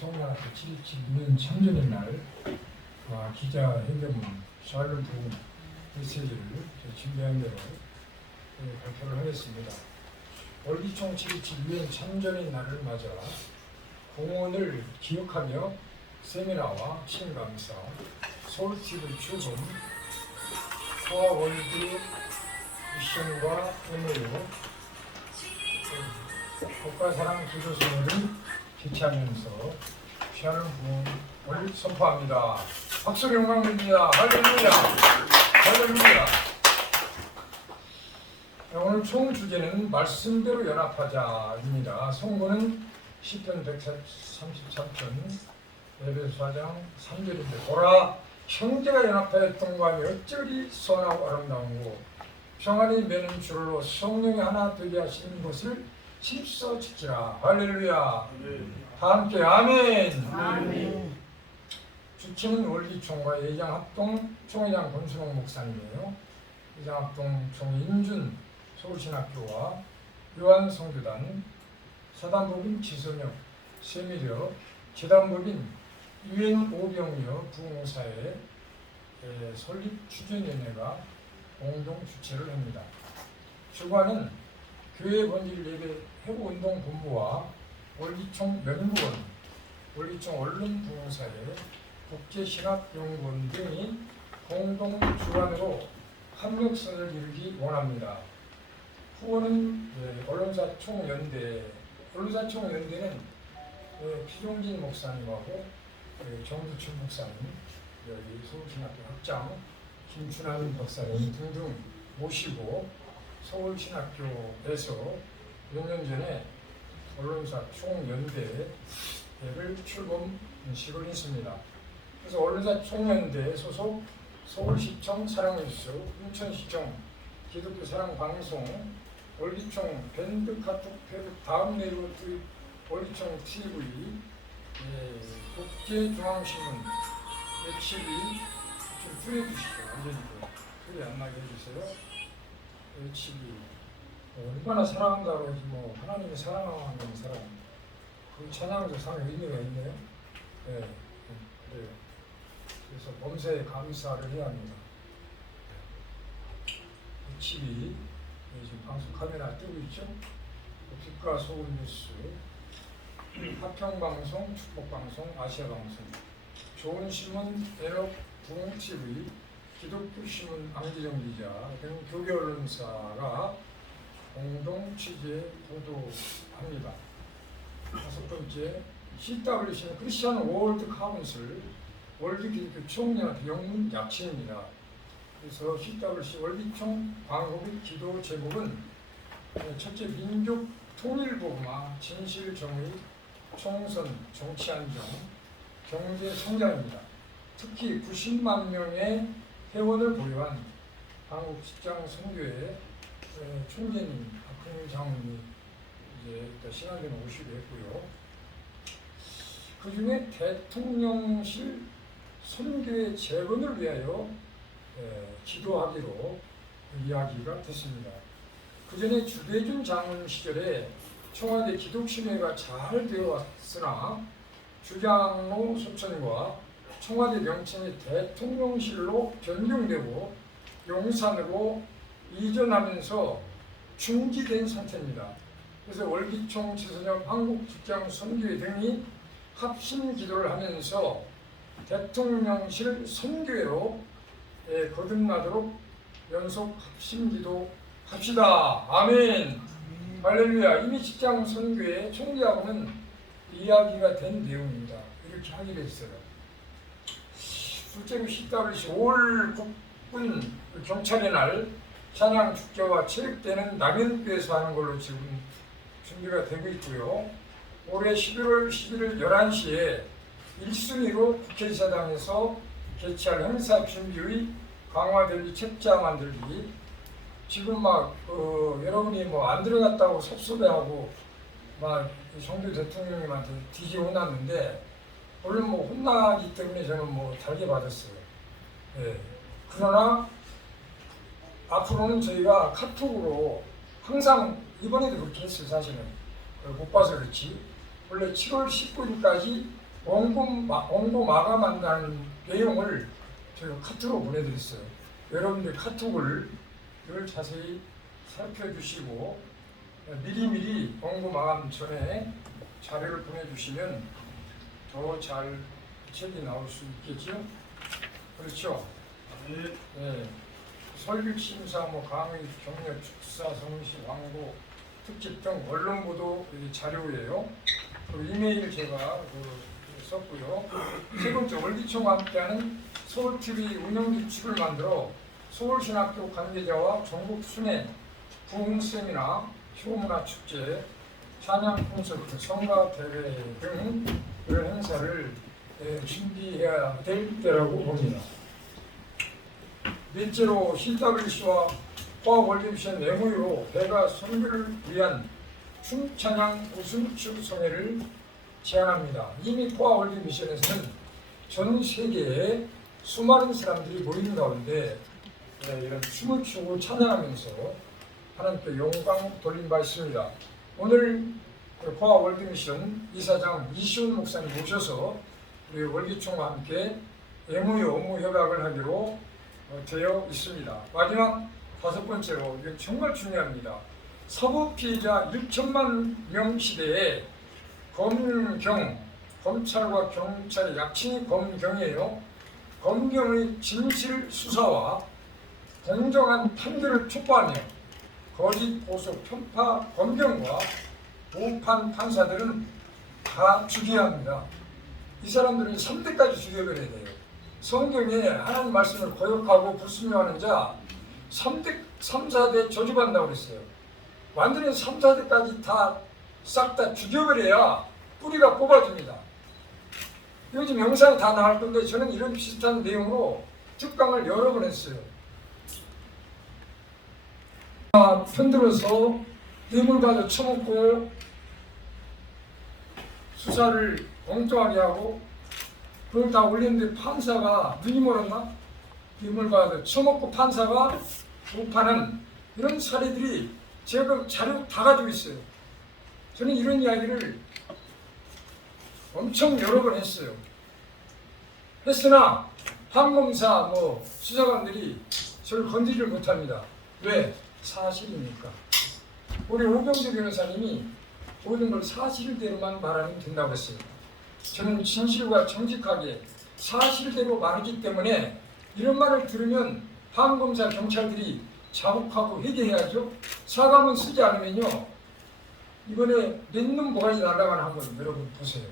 성남학교 7.2년 참전의 날 기자회견문 샬롬 부흥 메시지를 준비한 대로 발표를 하겠습니다. 월기총 7.2년 참전의 날을 맞아 공헌을 기억하며 세미나와 신강사, 서울TV 출범, 소아월드 미션과 MOU, 국가사랑 기도선언을 개최하면서 샬롬 부흥을 선포합니다. 박수를 영광드립니다. 할렐루야! 할렐루야! 오늘 총 주제는 말씀대로 연합하자입니다. 성구는 시편 133편 에베소 4장 3절인데 보라 형제가 연합하였던 거 하며 어찌 선하고 아름다운고 평안이 매는 줄로 성령이 하나 되게 하시는 것을 힘써 지키라. 할렐루야. 다 함께 아멘. 아멘. 주치는 월기총과 예장합동 총회장 권순홍 목사님이에요. 예장합동 총인준 서울신학교와 요한성교단, 사단법인 지선혁, 세미려, 재단법인 유엔 오병이어 부흥사의 설립 추진위원회가 공동 주최를 합니다. 주관은 교회 본질 예배 회복운동본부와 월기총 연구원, 월기총 언론부흥사의 국제신학연구원 등이 공동 주관으로 합력선을 이루기 원합니다. 후원은 언론사 총연대, 언론사 총연대는 피종진 목사님하고 정두춘 목사님, 여기 서울신학교 학장 김춘환 박사님 등등 모시고 서울신학교에서 몇 년 전에 언론사 총연대를 출범식을 했습니다. 그래서 언론사 총연대 소속 서울시청 사랑뉴스, 인천시청 기독교 사랑방송, 월기총 밴드카톡 페북 다음 네이버트 월기총 TV, 국제중앙신문 매치비 좀 줄여주시죠. 알려주고 소리 안 나게 해주세요. 매치비 얼마나 사랑한다고 하지 뭐 하나님이 사랑하는 사람 그 찬양도 상당히 의미가 있네요. 네, 그래요. 그래서 범사에 감사를 해야 합니다. 매치비 지금 방송 카메라 뜨고 있죠. 빛과 소금 뉴스, 화평방송, 축복방송, 아시아방송, 좋은신문, 에럭 부흥TV, 기독교신문 안기정 기자 등 교계 언론사가 공동 취재 보도합니다. 다섯 번째, CWC는 크리스천 월드 카운슬, 월드 기독교 총연합 영문 약칭입니다. 그래서 CWC 월기총 광고비 기도 제목은 첫째 민족 통일복음화, 진실 정의, 총선, 정치 안정, 경제 성장입니다. 특히 90만 명의 회원을 보유한 한국 직장 선교회 총재님 박흥일 장로님이 이제 신앙대는 오시기로 했고요. 그 중에 대통령실 선교회 재건을 위하여 기도하기로 이야기가 됐습니다. 그 전에 주대준 장군 시절에 청와대 기독신회가 잘 되어 왔으나 주장로 소천과 청와대 명칭이 대통령실로 변경되고 용산으로 이전하면서 중지된 상태입니다. 그래서 월기총, 지선혁, 한국직장선교회 등이 합심 기도를 하면서 대통령실 선교회로 거듭나도록 연속 합심기도 합시다. 아멘. 할렐루야. 이미 직장 선교회 총리하고는 이야기가 된 내용입니다. 이렇게 하기로 했어요. 둘째로 CWC 5월 국군 경찰의 날 찬양 축제와 체육대는 남현교에서 하는 걸로 지금 준비가 되고 있고요. 올해 11월 11일 11시에 1순위로 국회의사당에서 개최할 행사 준비의 강화들기 책자 만들기. 지금 여러분이 안 들어갔다고 섭섭해하고 정부 대통령님한테 뒤집어 혼났는데 오늘 혼나기 때문에 저는 달게 받았어요. 그러나 앞으로는 저희가 카톡으로 항상 이번에도 그렇게 했어요. 사실은 못 봐서 그렇지 원래 7월 19일까지 원고 마감한다는 내용을 제가 카톡으로 보내드렸어요. 여러분들 카톡을 자세히 살펴주시고 미리미리 원고 마감 전에 자료를 보내주시면 더 잘 책이 나올 수 있겠죠? 그렇죠? 네. 설립 심사, 강의, 격려, 축사, 성시, 광고, 특집 등 언론 보도 자료예요. 그리고 이메일 제가 썼고요. 세 번째, 월기총과 함께하는 서울TV 운영 규칙을 만들어 서울신학교 관계자와 전국 순회, 부흥 세미나, 효문화 축제, 찬양 콘서트, 성가 대회 등 그런 행사를 준비해야 될 때라고 봅니다. 넷째로 CWC와 화월드미션 MOU로 배가 선교를 위한 춤찬양 웃음축 성회를 제안합니다. 이미 화월드미션에서는 전 세계에 수많은 사람들이 모이는 가운데 이런 춤을 추고 찬양하면서 하나님께 영광 돌린 바 있습니다. 오늘 화월드미션 이사장 이시훈 목사님 모셔서 우리 월기총과 함께 MOU 업무 협약을 하기로 되어 있습니다. 마지막 다섯 번째로 이게 정말 중요합니다. 사법 피해자 1천만 명 시대에 검찰과 경찰의 약칭이 검경이에요. 검경의 진실 수사와 공정한 판결을 촉구하며 거짓 보수 편파 검경과 오판 판사들은 다 죽여야 합니다. 이 사람들은 3대까지 죽여버려야 돼요. 성경에 하나님 말씀을 거역하고 불순종하는 자 3, 4대 저주받는다고 그랬어요. 완전히 3, 4대까지 싹 다 죽여버려야 뿌리가 뽑아집니다. 요즘 영상이 다 나올 건데 저는 이런 비슷한 내용으로 특강을 여러 번 했어요. 편들어서 뇌물과도 처먹고 수사를 엉뚱하게 하고 그걸 다 올렸는데 판사가 눈이 멀었나? 뇌물과도 처먹고 판사가 오판은 이런 사례들이 제가 자료 다 가지고 있어요. 저는 이런 이야기를 엄청 여러 번 했어요. 했으나 판검사 수사관들이 저를 건드리를 못합니다. 왜? 사실이니까. 우리 오병재 변호사님이 모든 걸 사실대로만 말하면 된다고 했어요. 저는 진실과 정직하게 사실대로 말하기 때문에 이런 말을 들으면 판검사 경찰들이 자복하고 회개해야죠. 사과문 쓰지 않으면요 이번에 넷눈 모가지 날아가는 한번 여러분 보세요.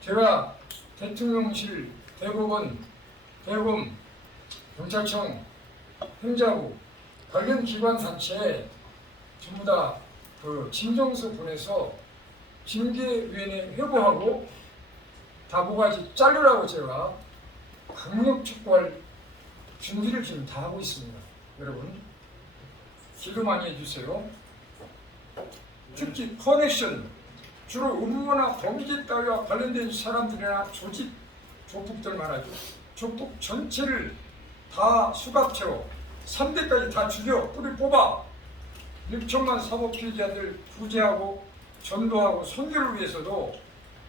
제가 대통령실, 대법원, 대검, 경찰청, 행자부 관련 기관 단체에 전부 다 진정서 보내서 징계위원회 회부하고 다 모가지 자르라고 제가 강력 촉구할 준비를 지금 다 하고 있습니다. 여러분 기도 많이 해주세요. 특히 커넥션 주로 음모나 범죄 따위와 관련된 사람들이나 조직, 조폭들만 하죠. 조폭 전체를 다 수갑채워 3대까지 다 죽여 뿌리 뽑아 6천만 사법 피해자들 구제하고 전도하고 선교를 위해서도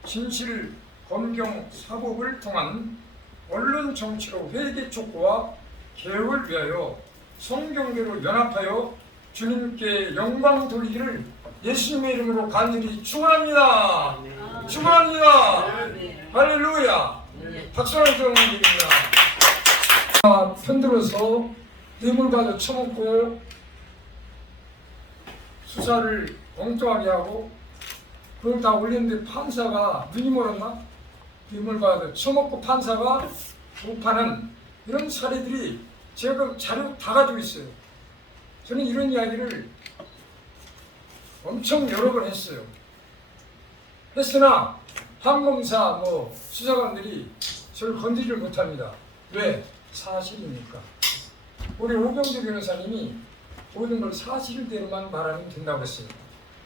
진실, 검경, 사법을 통한 언론 정치로 회개 촉구와 개혁을 위하여 성경대로 연합하여 주님께 영광 돌리기를 예수님의 이름으로 간절히 축원합니다. 축원합니다. 할렐루야. 박수 한번 드립니다. 편들어서 뇌물과도 처먹고 수사를 엉뚱하게 하고 그걸 다 올렸는데 판사가 눈이 멀었나? 뇌물과도 처먹고 판사가 오판은 이런 사례들이 제가 자료 다 가지고 있어요. 저는 이런 이야기를 엄청 여러 번 했어요. 했으나 판검사 수사관들이 저를 건드리를 못합니다. 왜? 사실이니까. 우리 오병재 변호사님이 모든 걸 사실대로만 말하면 된다고 했어요.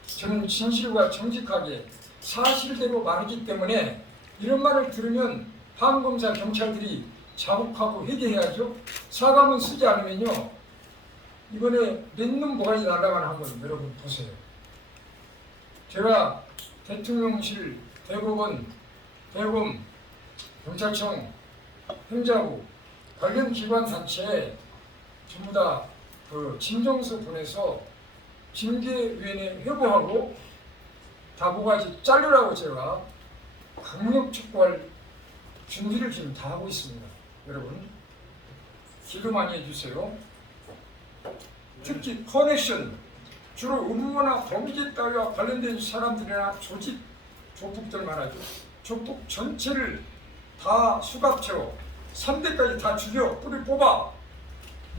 저는 진실과 정직하게 사실대로 말하기 때문에 이런 말을 들으면 판검사 경찰들이 자복하고 회개해야죠. 사과문 쓰지 않으면요 이번에 넷눈 모가지 날아가는 한번 여러분 보세요. 제가 대통령실, 대법원, 대검, 경찰청, 행자부, 관련 기관 단체에 전부 다 그 진정서 보내서 징계위원회 회부하고 다모가지 자르라고 제가 강력 촉구할 준비를 지금 다 하고 있습니다. 여러분 기도 많이 해주세요. 특히 커넥션, 주로 음모나 범죄 따위와 관련된 사람들이나 조직, 조폭들 말하죠. 조폭 전체를 다 수갑채워 3대까지 다 죽여 뿌리 뽑아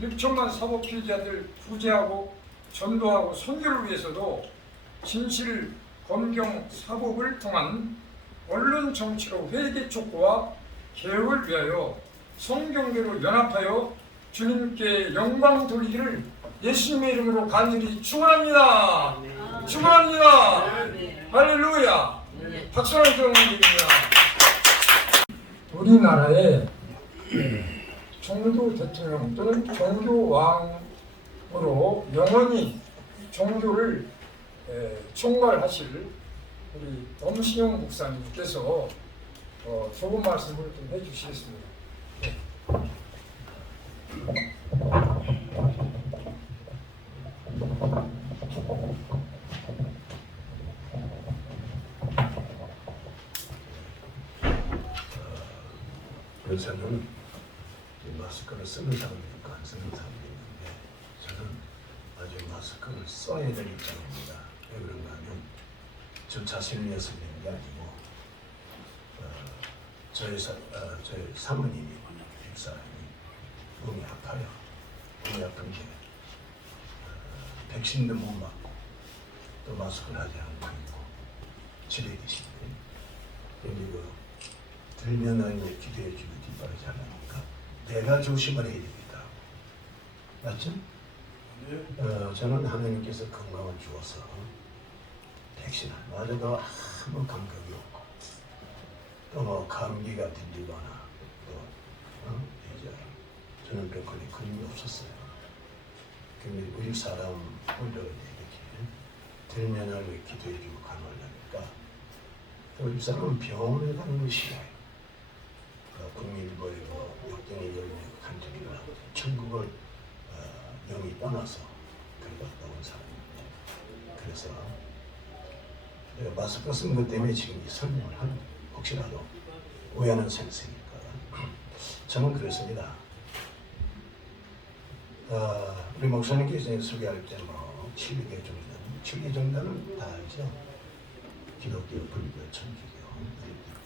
6천만 사법 피해자들 구제하고 전도하고 선교를 위해서도 진실, 검경, 사법을 통한 언론 정치로 회개 촉구와 개혁을 위하여 성경대로 연합하여 주님께 영광 돌리기를 예수님의 이름으로 간절히 축원합니다. 축원합니다. 할렐루야. 박수를 드립니다. 우리나라의 종교 대통령 또는 종교왕으로 영원히 종교를 총괄하실 우리 엄신영 목사님께서 좋은 말씀을 좀 해주시겠습니다. 요새는 마스크를 쓰는 사람도 있고 안 쓰는 사람도 있는데 저는 아주 마스크를 써야 될 입장입니다. 왜 그런가 하면 저 자신을 위해서 그런 게 아니고 저희 사모님이 집사람이 몸이 아파요. 몸이 아픈데 백신도 못 맞고 또 마스크를 하지 않고 있고 집에 계신데 그리고 들면은 기도해 주고 뒷바라지 하려니까 내가 조심을 해야 됩니다. 맞죠? 저는 하나님께서 건강을 주어서 백신을 맞아도 아무 감각이 없고 또 뭐 감기가 들리거나 또 이제 저는 병원에 근육이 없었어요. 근데 우리 사람 혼자 이렇게 들면을 기도해 주고 간호하려니까 우리 사람은 병원에 가는 걸 싫어해요. 국민일보에 역경의 열매 간증이나 천국을 영이 떠나서 그리갔다 온 사람인데 그래서 내가 마스크 쓴 것 때문에 지금 이 설명을 하는 거예요. 혹시라도 오해하는 생생일까. 저는 그렇습니다. 우리 목사님께서 소개할 때 뭐 7개 정단은 다 알죠. 기독교, 불교, 천주교,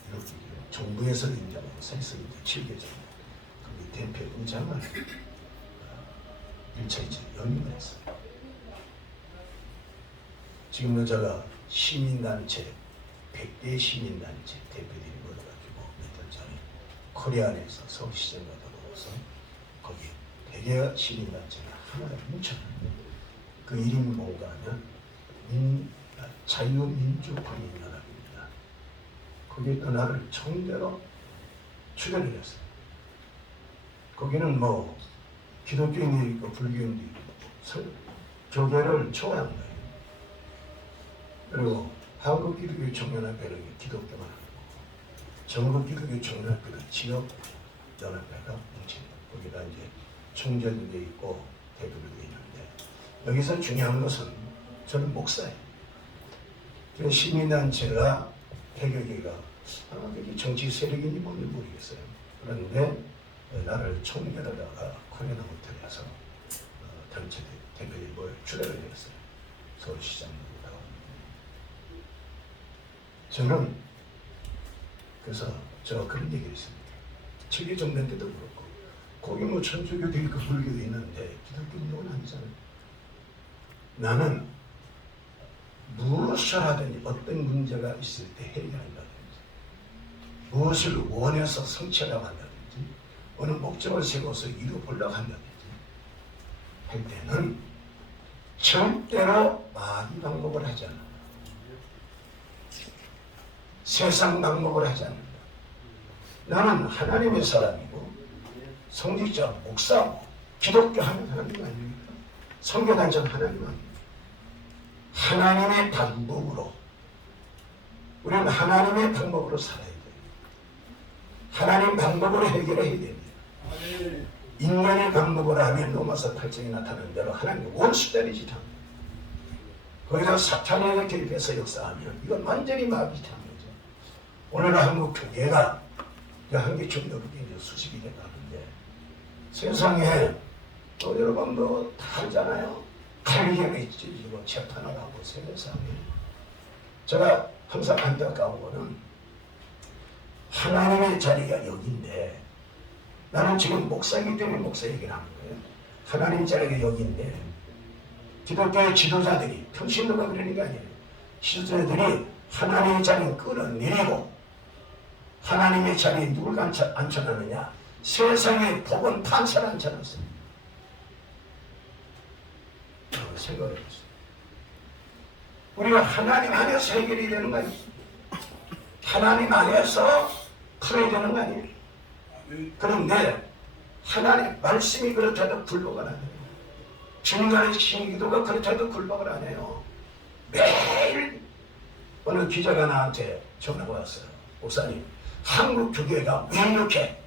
이렇게 정부에서 인정하는 생성인데 7개 정도. 그 대표 의장을 1차 연임을 했어요. 지금은 제가 시민단체, 100대 시민단체 대표들이 모여가지고 몇 달 전에 코리안에서 서울시장과 더불어서 거기 100여 시민단체가 하나로 뭉쳤는데 그 이름이 뭔가 하면 자유민주국민연합입니다. 거기에 또 나를 총대로 추천을 했어요. 거기는 뭐 기독교인도 있고 불교인도 있고 교계를 초월한 거예요. 그리고 한국 기독교 청년협회는 기독교만 하고 전국 기독교 청년협회는 지역연합회가 뭉칩니다. 거기다 이제 총재도 있고 대표도 있는데 여기서 중요한 것은 저는 목사예요. 시민단체가 100여 개가 그게 정치 세력인지 뭔지 모르겠어요. 그런데 나를 총대로다가 코리안 호텔에서 단체 대표들이 출연을 했어요. 서울시장도 나오고. 저는 그래서 그런 얘기를 했습니다. 7개 정된 때도 그렇고 거기 뭐 천주교도 있고 불교도 있는데 기독교는 아니잖아요. 나는 무엇을 하든지 어떤 문제가 있을 때 해결한다든지 무엇을 원해서 성취하려고 한다든지 어느 목적을 세워서 이루어보려고 한다든지 할 때는 절대로 마귀 방법을 하지 않는다. 세상 방법을 하지 않는다. 나는 하나님의 사람이고 성직자, 목사, 기독교 하는 하나님 아닙니까? 선교단체는 하나님 아닙니까? 하나님의 방법으로 우리는 하나님의 방법으로 살아야 돼요. 하나님 방법으로 해결해야 됩니다. 인간의 방법으로 하면 로마서 8장에 나타나는 대로 하나님 원수대리 짓합니다. 거기다 사탄에게 개입해서 역사하면 이건 완전히 마비타는 거죠. 오늘 한국 교회가 한계 중독이 이제 수십이 돼가는데 세상에 여러분 다 알잖아요. 칼리경에 찢어지고 재판을 하고 세상에 제가 항상 안타까운 거는 하나님의 자리가 여기인데 나는 지금 목사이기 때문에 목사 얘기를 하는 거예요. 하나님의 자리가 여기인데 기독교의 지도자들이 평신도가 그러는 게 아니에요. 지도자들이 하나님의 자리를 끌어내리고 하나님의 자리에 누굴 앉혀놨느냐. 세상의 복은 판사를 앉혀놨어요. 생각을 해봤어요. 우리가 하나님 안에서 해결이 되는 거 아니에요. 하나님 안에서 풀어야 되는 거 아니에요. 그런데 하나님 말씀이 그렇다도 굴복을 안 해요. 주님과의 신기도가 그렇다도 굴복을 안 해요. 매일 어느 기자가 나한테 전화가 왔어요. 목사님, 한국 교회가 왜 이렇게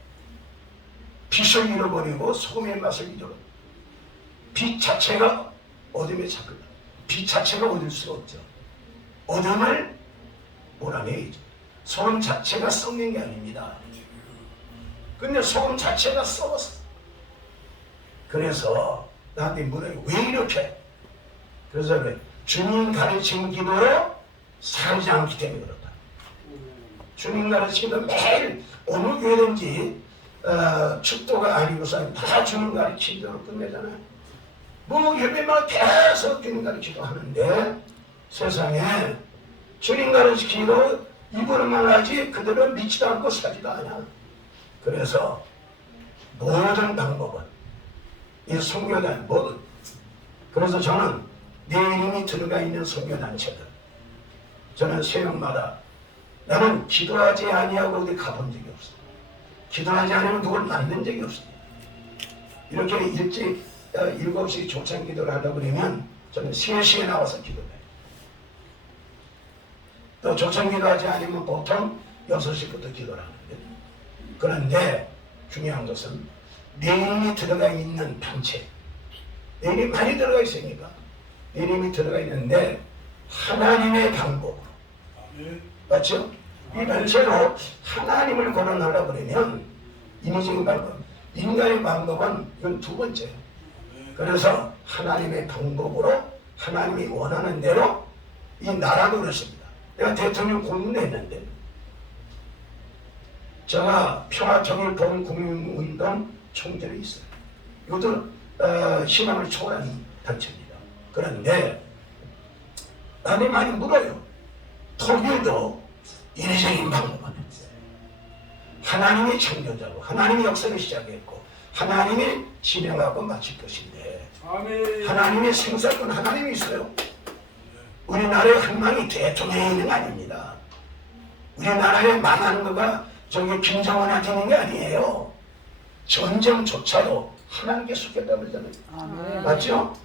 빛을 잃어버리고 소금의 맛을 잃어버려? 빛 자체가 어둠에 잡힌다. 빛 자체가 얻을 수가 없죠. 어둠을 몰아내야죠. 소금 자체가 썩는 게 아닙니다. 근데 소금 자체가 썩었어. 그래서 나한테 물어요. 왜 이렇게? 그래서 그래. 주님 가르친 기도로 살지 않기 때문에 그렇다. 주님 가르친 기도 매일 어느 교회든지 축도가 아니고서 다 주님 가르친 기도로 끝내잖아요. 뭐 예배만 계속 주님 가르치고 하는데 세상에 주님 가르치기로 입으로만 하지 그들은 믿지도 않고 사지도 않아. 그래서 모든 방법은 이 선교단 모든 그래서 저는 내 이름이 들어가 있는 선교단체들 저는 새벽마다 나는 기도하지 아니하고 어디 가본 적이 없어. 기도하지 않으면 누굴 만난 적이 없어. 이렇게 일찍 7시 조찬 기도를 하다 그러면 저는 3시에 나와서 기도해요. 또 조찬 기도하지 않으면 보통 6시부터 기도를 하는데 그런데 중요한 것은 내 이름이 들어가 있는 단체 내 이름이 많이 들어가 있으니까 내 이름이 들어가 있는데 하나님의 방법으로 맞죠? 이 단체로 하나님을 거론하려고 그러면 인위적인 방법 인간의 방법은 이건 두 번째예요. 그래서 하나님의 방법으로 하나님이 원하는 대로 이 나라도 그렇습니다. 내가 대통령 공문도 했는데 제가 평화통일본 국민운동 총재로 있어요. 이것도 희망을 초월한 단체입니다. 그런데 나한테 많이 물어요. 독일도 인위적인 방법은 하나님이 창조자고 하나님이 역사를 시작했고 하나님이 진행하고 마칠 것인데 하나님의 생사권 하나님이 있어요. 우리나라의 흥망이 대통령이 있는 거 아닙니다. 우리나라에 망하는 거가 저기 김정은한테 있는 게 아니에요. 전쟁조차도 하나님께 속했다고 그러잖아요. 맞죠?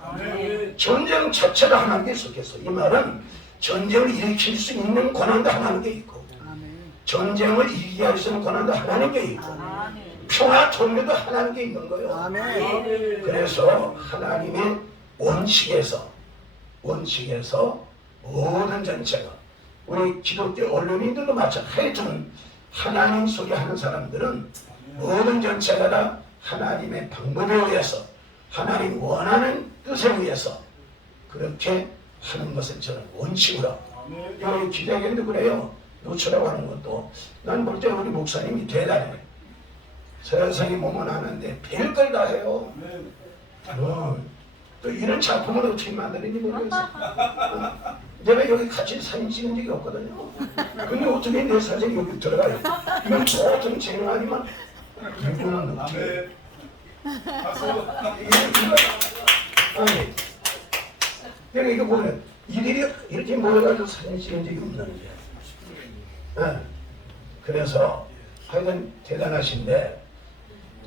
전쟁 자체가 하나님께 속했어. 이 말은 전쟁을 일으킬 수 있는 권한도 하나님께 있고 전쟁을 이기게 할 수 있는 권한도 하나님께 있고 평화 통일도 하나님께 있는 거예요. 그래서 하나님의 원칙에서 모든 전체가 우리 기독교 언론인들도 마찬가지. 하여튼 하나님 소리 하는 사람들은 모든 전체가 다 하나님의 방법에 의해서 하나님 원하는 뜻에 의해서 그렇게 하는 것을 저는 원칙으로 여기 기자회견도 그래요. 노출하고 하는 것도 난 볼 때 우리 목사님이 대단해. 세상에 몸은 하는데 별걸 다 해요. 또 이런 작품을 어떻게 만드는지 모르겠어. 내가 여기 같이 사진 찍은 적이 없거든요. 근데 어떻게 내 사진이 여기 들어가요? 이건 보통 재능 아니면 이거는 어떻게 아니 내가 이거 보면 이들이 이렇게 모여가지고 사진 찍은 적이 없는데 그래서 하여튼 대단하신데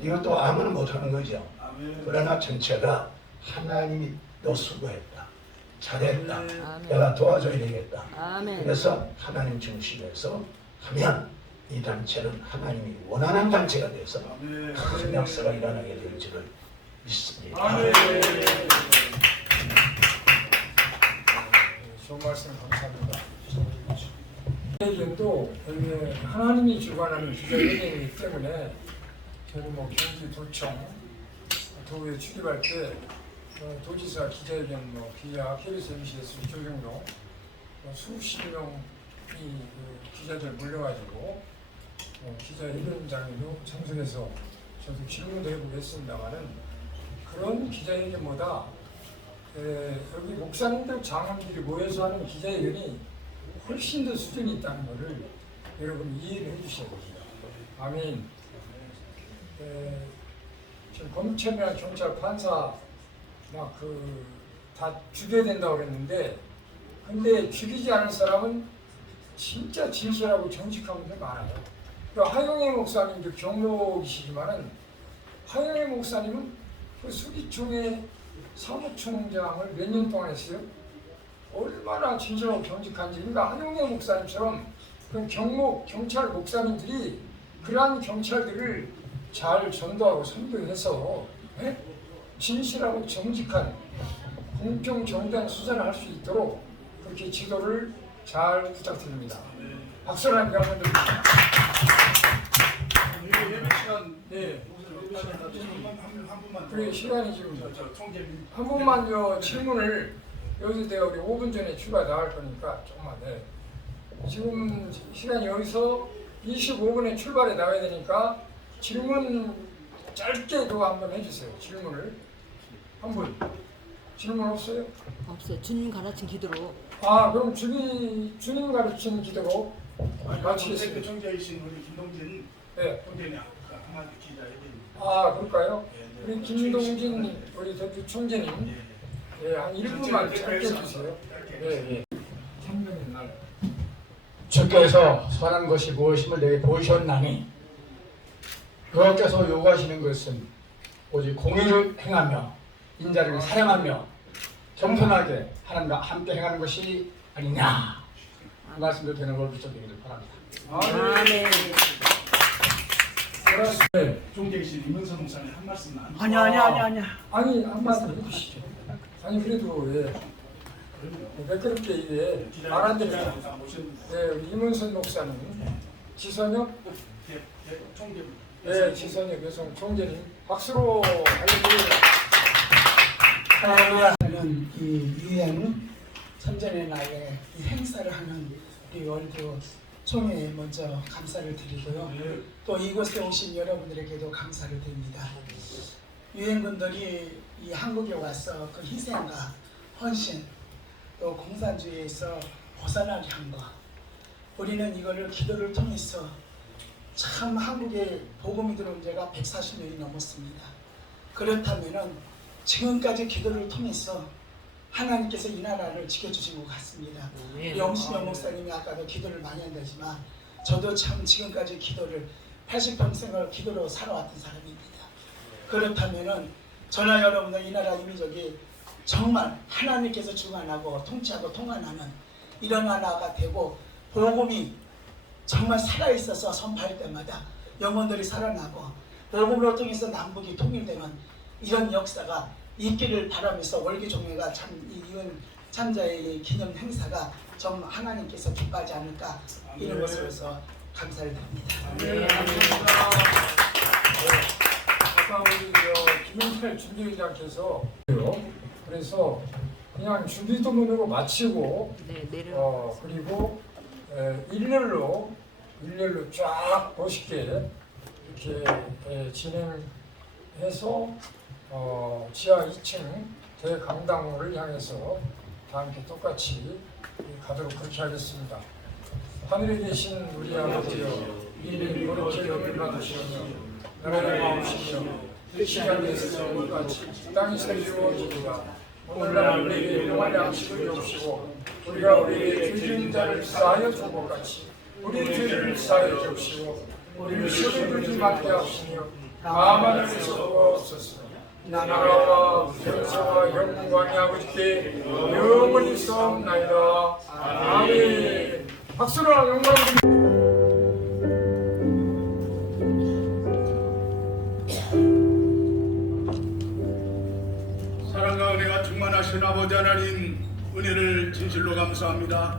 이것도 아무나 못하는 거죠. 그러나 전체가 하나님이 너 수고했다. 잘했다. 내가 도와줘야 되겠다. 그래서 하나님 중심에서 하면 이 단체는 하나님이 원하는 단체가 돼서 큰 역사가 일어나게 될 줄을 믿습니다. 좋은 말씀 감사합니다. 기자회견도 하나님이 주관하는 기자회견이기 때문에 저는 뭐 경기도청 도에 출입할 때 도지사 기자회견 기자 KBS MBC에서 조정로 수십 명이 기자들 몰려가지고 기자회견장에도 참석해서 저도 질문도 해보겠습니다만은 그런 기자회견보다 여기 목사님들 장로들이 모여서 하는 기자회견이 훨씬 더 수준이 있다는 것을 여러분 이해를 해주셔야 됩니다. 아멘. 지금 검찰이나 경찰, 판사 다 죽여야 된다고 그랬는데 근데 죽이지 않은 사람은 진짜 진실하고 정직한 분들 많아요. 하영애 목사님도 경로이시지만은 하영애 목사님은 그 수기총의 사무총장을 몇 년 동안 했어요. 얼마나 진실하고 정직한지. 그러니까 하영애 목사님처럼 그 경찰 목사님들이 그러한 경찰들을 잘 전도하고 선교해서 진실하고 정직한 공평 정당한 수사를 할 수 있도록 그렇게 지도를 잘 부탁드립니다. 박수를 한번 드립니다. 네. 그래 시간이 지금 한 분만 질문을 여기서 내가 우리 5분 전에 출발 나갈 거니까 조금만 지금 시간이 여기서 25분에 출발에 나와야 되니까 질문 짧게도 한번 해주세요. 질문을 한 분. 질문 없어요? 없어요. 주님 가르친 기도로. 그럼 주님 가르친 기도로 마치겠습니다. 총재이신 우리 김동진 총재님 한마디 기자회견. 그럴까요? 우리 김동진 우리 대표 총재님 한 1분만 짧게 해주세요. 참견의 날 주께서 선한 것이 무엇임을 내게 보이셨나니 그분께서 요구하시는 것은 오직 공의를 행하며 인자를 사랑하며 겸손하게 하나님과 함께 행하는 것이 아니냐 그 말씀도 되는 걸 붙여드리길 바랍니다. 아멘. 총재이신 이문선 목사님 한 말씀만. 아니 한마디 해주시죠. 아니 그래도 매끄럽게 말안 되니까 우리 이문선 목사님 지선혁 총재. 지선혁 여성 총재님 박수로 저는 이 유엔 참전의 날에 이 행사를 하는 우리 월드 총회에 먼저 감사를 드리고요. 또 이곳에 오신 여러분들에게도 감사를 드립니다. 유엔군들이 이 한국에 와서 그 희생과 헌신 또 공산주의에서 벗어나게 한 것, 우리는 이거를 기도를 통해서 참 한국에 복음이 들어온 지가 140년이 넘었습니다. 그렇다면은 지금까지 기도를 통해서 하나님께서 이 나라를 지켜주신 것 같습니다. 영신영 목사님이 아까도 기도를 많이 한다지만 저도 참 지금까지 기도를 80평생을 기도로 살아왔던 사람입니다. 그렇다면은 저나 여러분들 이 나라 이민족이 정말 하나님께서 주관하고 통치하고 통한하는 이런 나라가 되고 복음이 정말 살아있어서 선포할 때마다 영혼들이 살아나고 복음으로 통해서 남북이 통일되는 이런 역사가 있기를 바라면서 월기종회가 참 이은 참자의 기념 행사가 좀 하나님께서 기뻐하지 않을까 이런 것으로서 감사를 드립니다. 아까 우리 김용철 준비위원장께서 그래서 그냥 준비도문으로 마치고 그리고 일렬로 쫙 멋있게 이렇게 진행해서 지하 2층 대강당호를 향해서 다 함께 똑같이 가도록 그렇게 하겠습니다. 하늘에 계신 우리 아버지여 이름이 거룩히 여김을 받으시오며 나라의 마음이시며 뜻이 하늘에서 같이 땅에서 이루어지리라. 오늘날 우리에게 일용할 양식을 주시고 우리가 우리에게 죄 지은 자를 사하여 준 것 같이 우리 죄를 사하여 주시고 우리를 시험에 들지 말게 하시며 다만 은혜로 없었으며 나라와 권세와 영광이 아버지께 영원히 있사옵나이다. 아멘. 박수로 영광 드립니다. 아버지 하나님 은혜를 진실로 감사합니다.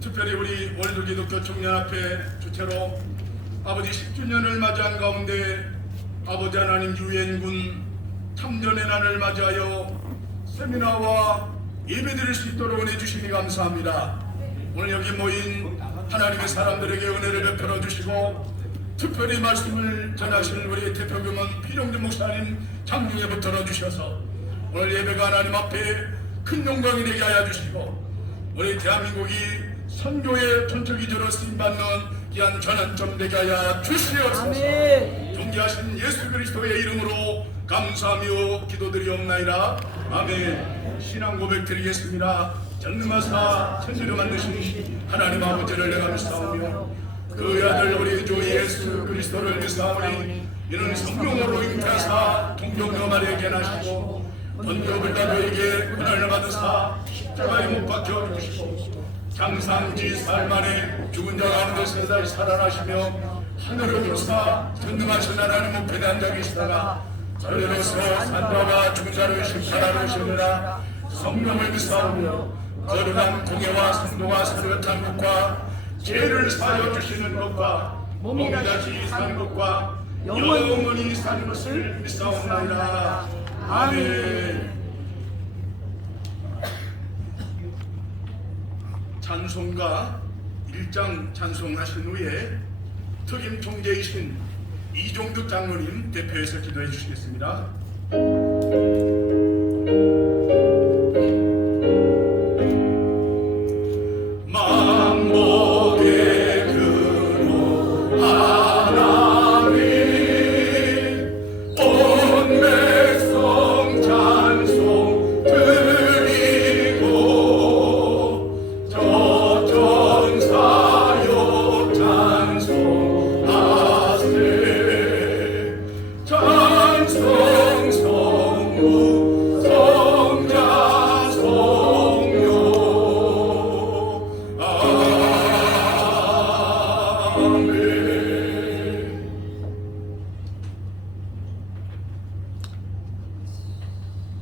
특별히 우리 월드기독교 청년합회 주체로 아버지 10주년을 맞이한 가운데 아버지 하나님 유엔군 참전의 날을 맞이하여 세미나와 예배드릴 수 있도록 은혜 주시니 감사합니다. 오늘 여기 모인 하나님의 사람들에게 은혜를 베풀어 주시고 특별히 말씀을 전하시는 우리 대표교문 피종준 목사님 장중에 붙들어 주셔서 오늘 예배가 하나님 앞에 큰 영광이 되게 하여 주시고 우리 대한민국이 선교의 전초기조로 쓰임받는 귀한 전환점 되게 하여 주시옵소서. 존귀하신 예수 그리스도의 이름으로 감사하며 기도드리옵나이다. 아멘. 신앙 고백 드리겠습니다. 전능하사 천지를 만드신 하나님 아버지를 내가 믿사오며 그 아들 우리 주 예수 그리스도를 믿사오니 이는 성령으로 잉태하사 동정녀 마리아에게 나시고 본교 빌라도에게 고난을 받으사 십자가에 못 박혀 죽으시고 장상지 살 만에 죽은 자 가운데서 다시 살아나시며 하늘을 오사 전능하신 하나님 우편에 앉아 계시다가 저리로서 산자와 죽은 자를 심판하러 오시느라 성령을 믿사오며 거룩한 공예와 성도와 사르탄 것과 죄를 사하여 주시는 것과 몸이 다시 사는 것과 영원히 사는 것을 믿사옵나이다. 아멘. 찬송가 1장 찬송하신 후에 특임 총재이신 이종득 장로님 대표해서 기도해 주시겠습니다. 만복의 근원 하나님 온 백성 찬송 드리고 저 전사역 찬송하세 찬송 성부 성자 성령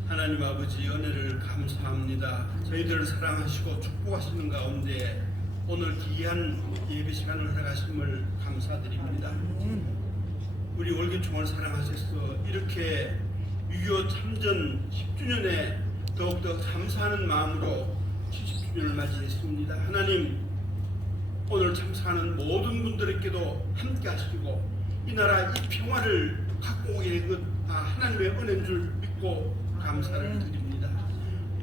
하나님 아버지 은혜를 감사합니다. 저희들을 사랑하시고 축복하시는 가운데 오늘 귀한 예배 시간을 허락하심을 감사드립니다. 우리 월교총을 사랑하셔서 이렇게 6.25 참전 10주년에 더욱더 감사하는 마음으로 70주년을 맞이했습니다. 하나님 오늘 참사하는 모든 분들에게도 함께 하시고 이 나라 이 평화를 갖고 오게 된 것 하나님의 은혜인 줄 믿고 감사를 드립니다.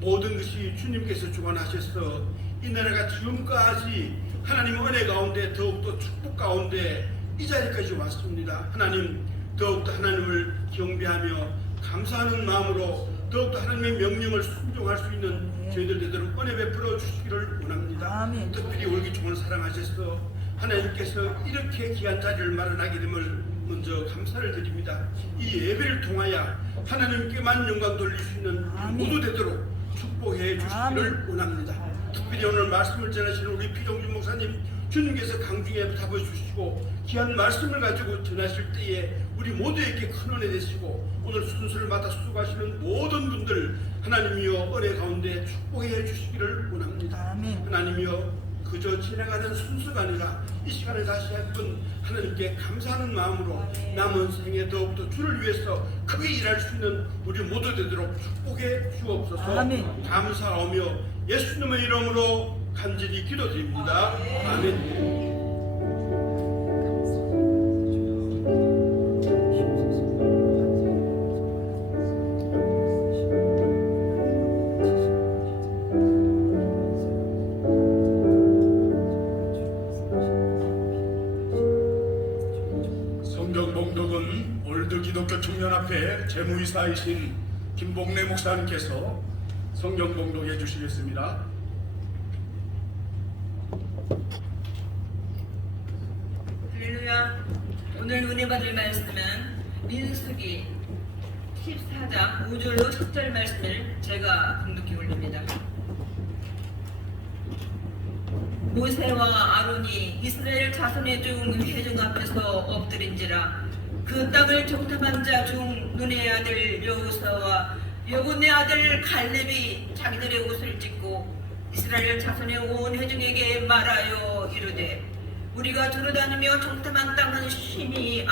모든 것이 주님께서 주관하셔서 이 나라가 지금까지 하나님의 은혜 가운데 더욱더 축복 가운데 이 자리까지 왔습니다. 하나님 더욱더 하나님을 경배하며 감사하는 마음으로 더욱더 하나님의 명령을 순종할 수 있는 저희들 되도록 은혜 베풀어 주시기를 원합니다. 아멘. 특별히 월기총을 사랑하셔서 하나님께서 이렇게 귀한 자리를 마련하게 됨을 먼저 감사를 드립니다. 이 예배를 통하여 하나님께만 영광 돌릴 수 있는 모두 되도록 축복해 주시기를 원합니다. 특별히 오늘 말씀을 전하시는 우리 피종준 목사님 주님께서 강중에 답을 주시고 귀한 말씀을 가지고 전하실 때에 우리 모두에게 큰 은혜 되시고 오늘 순서를 맡아 수고하시는 모든 분들 하나님이여 은혜 가운데 축복해 주시기를 원합니다. 하나님이여 그저 지나가는 순서가 아니라 이 시간을 다시 한번 하나님께 감사하는 마음으로 남은 생에 더욱더 주를 위해서 크게 일할 수 있는 우리 모두 되도록 축복해 주옵소서. 감사하며 예수님의 이름으로 간절히 기도드립니다. 아멘. 성경봉독은 월드기독교 청년합회 재무이사이신 김복래 목사님께서 성경봉독해 주시겠습니다. 할렐루야. 오늘 은혜 받을 말씀은 민수기 14장 5절로 10절 말씀을 제가 공독해 올립니다. 모세와 아론이 이스라엘 자손의 중 회중 앞에서 엎드린지라 그 땅을 정탐한 자 중 눈의 아들 여호수아와 여군의 아들 갈렙이 자기들의 옷을 찢고 이스라엘 자손의 온 회중에게 말하여 이르되 우리가 두루다니며 정탐한 땅은 심히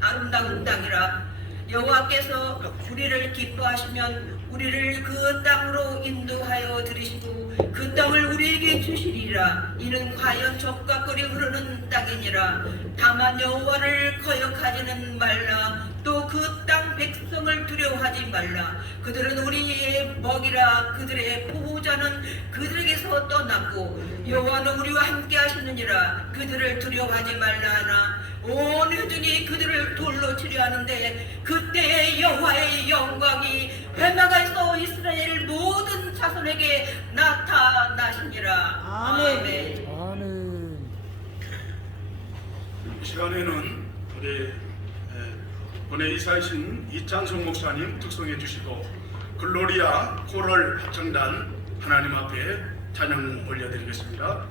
아름다운 땅이라 여호와께서 우리를 기뻐하시면 우리를 그 땅으로 인도하여 들이시고 그 땅을 우리에게 주시리라. 이는 과연 적과 꿀이 흐르는 땅이니라. 다만 여호와를 거역하지는 말라. 또 그 땅 백성을 두려워하지 말라. 그들은 우리의 먹이라. 그들의 보호자는 그들에게서 떠났고 여호와는 우리와 함께 하시느니라. 그들을 두려워하지 말라 하나 온 회중이 그들을 돌로 치려 하는데 그때 여호와의 영광이 회막에서 이스라엘 모든 자손에게 나타나시니라. 아멘. 아멘. 이 시간에는 우리 본회 이사이신 이찬성 목사님 특송해 주시고 글로리아 코럴 합창단 하나님 앞에 찬양 올려드리겠습니다.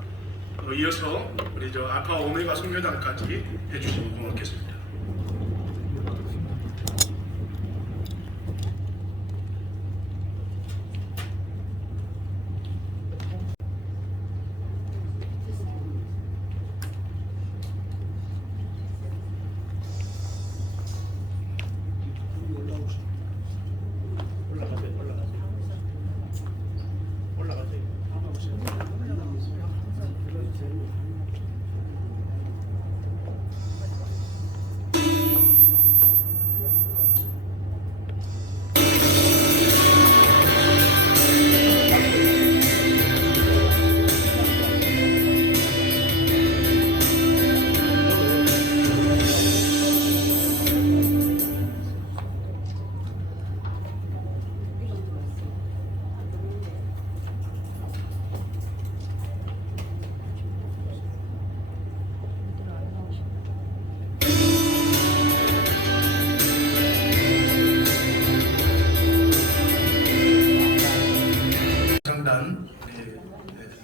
이어서 우리 알파 오메가 선교단까지 해주시면 고맙겠습니다.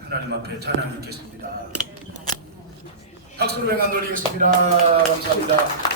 하나님 앞에 찬양 있겠습니다. 박수로 행한 돌리겠습니다. 감사합니다.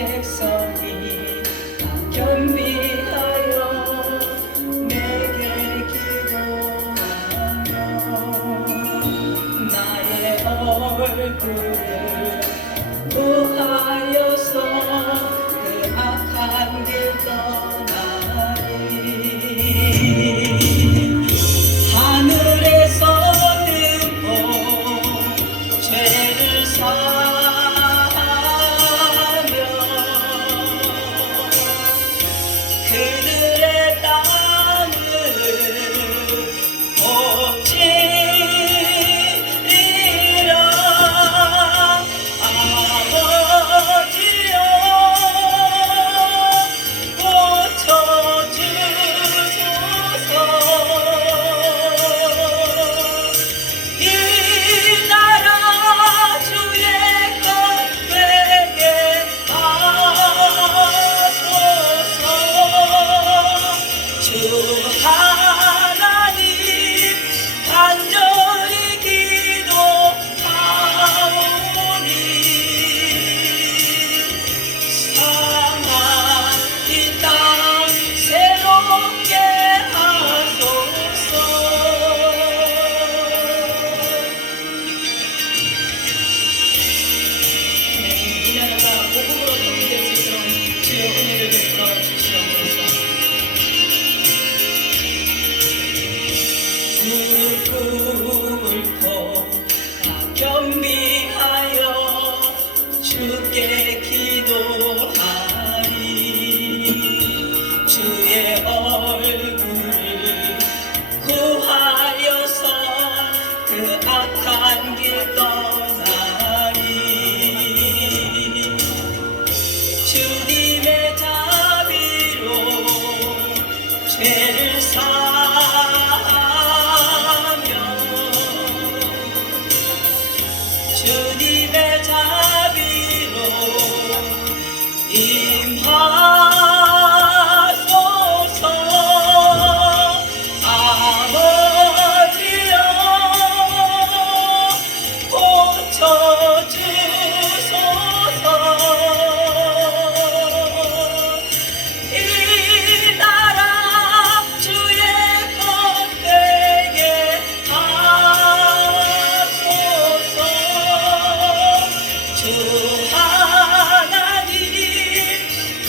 백성이 겸비하여 내게 기도하며 나의 얼굴을 구하여서 그 악한 길 떠나리. 하늘에서 등고 죄를 사하며 그들의 땅을 고치리라. 아버지여 고쳐주소서. 이 나라 주의 것 되게 하소서. 주 하나님 간절히 기도하오니 상한 이 땅 새롭게 하소서. 이 나라가 복음으로 통일될 수 있도록 주여 은혜를 베풀어 주시옵소서. 무릎 꿇고 겸비하여 주께 기도하리. 주의 얼굴을 구하여서 그 악한 길 떠나리. 주님의 자비로 죄를 사하며 주님의 자비로 임하소서. 아버지여 고쳐주소서. 이 나라 주의 것 되게 하소서. 주 하나님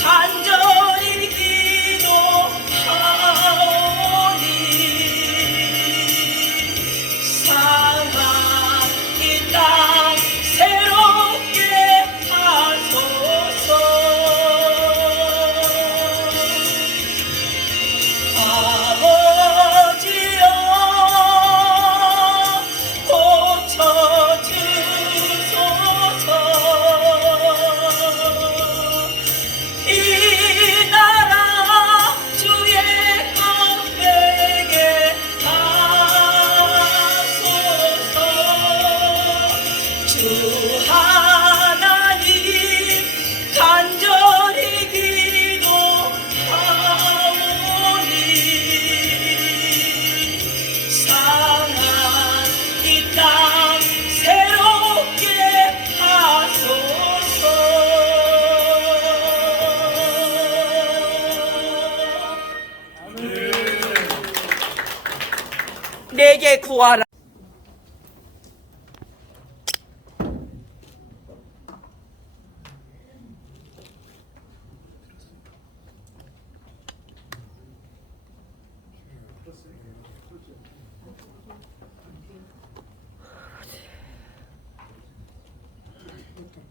간절히 기도하오니 상한 이 땅 새롭게 하소서. 아버지여 고쳐주소서. 이 나라 주의 것 되게 하소서. 주 하나님 간절히 기도하오니 상한 이 땅 새롭게 하소서. 내게 구하라.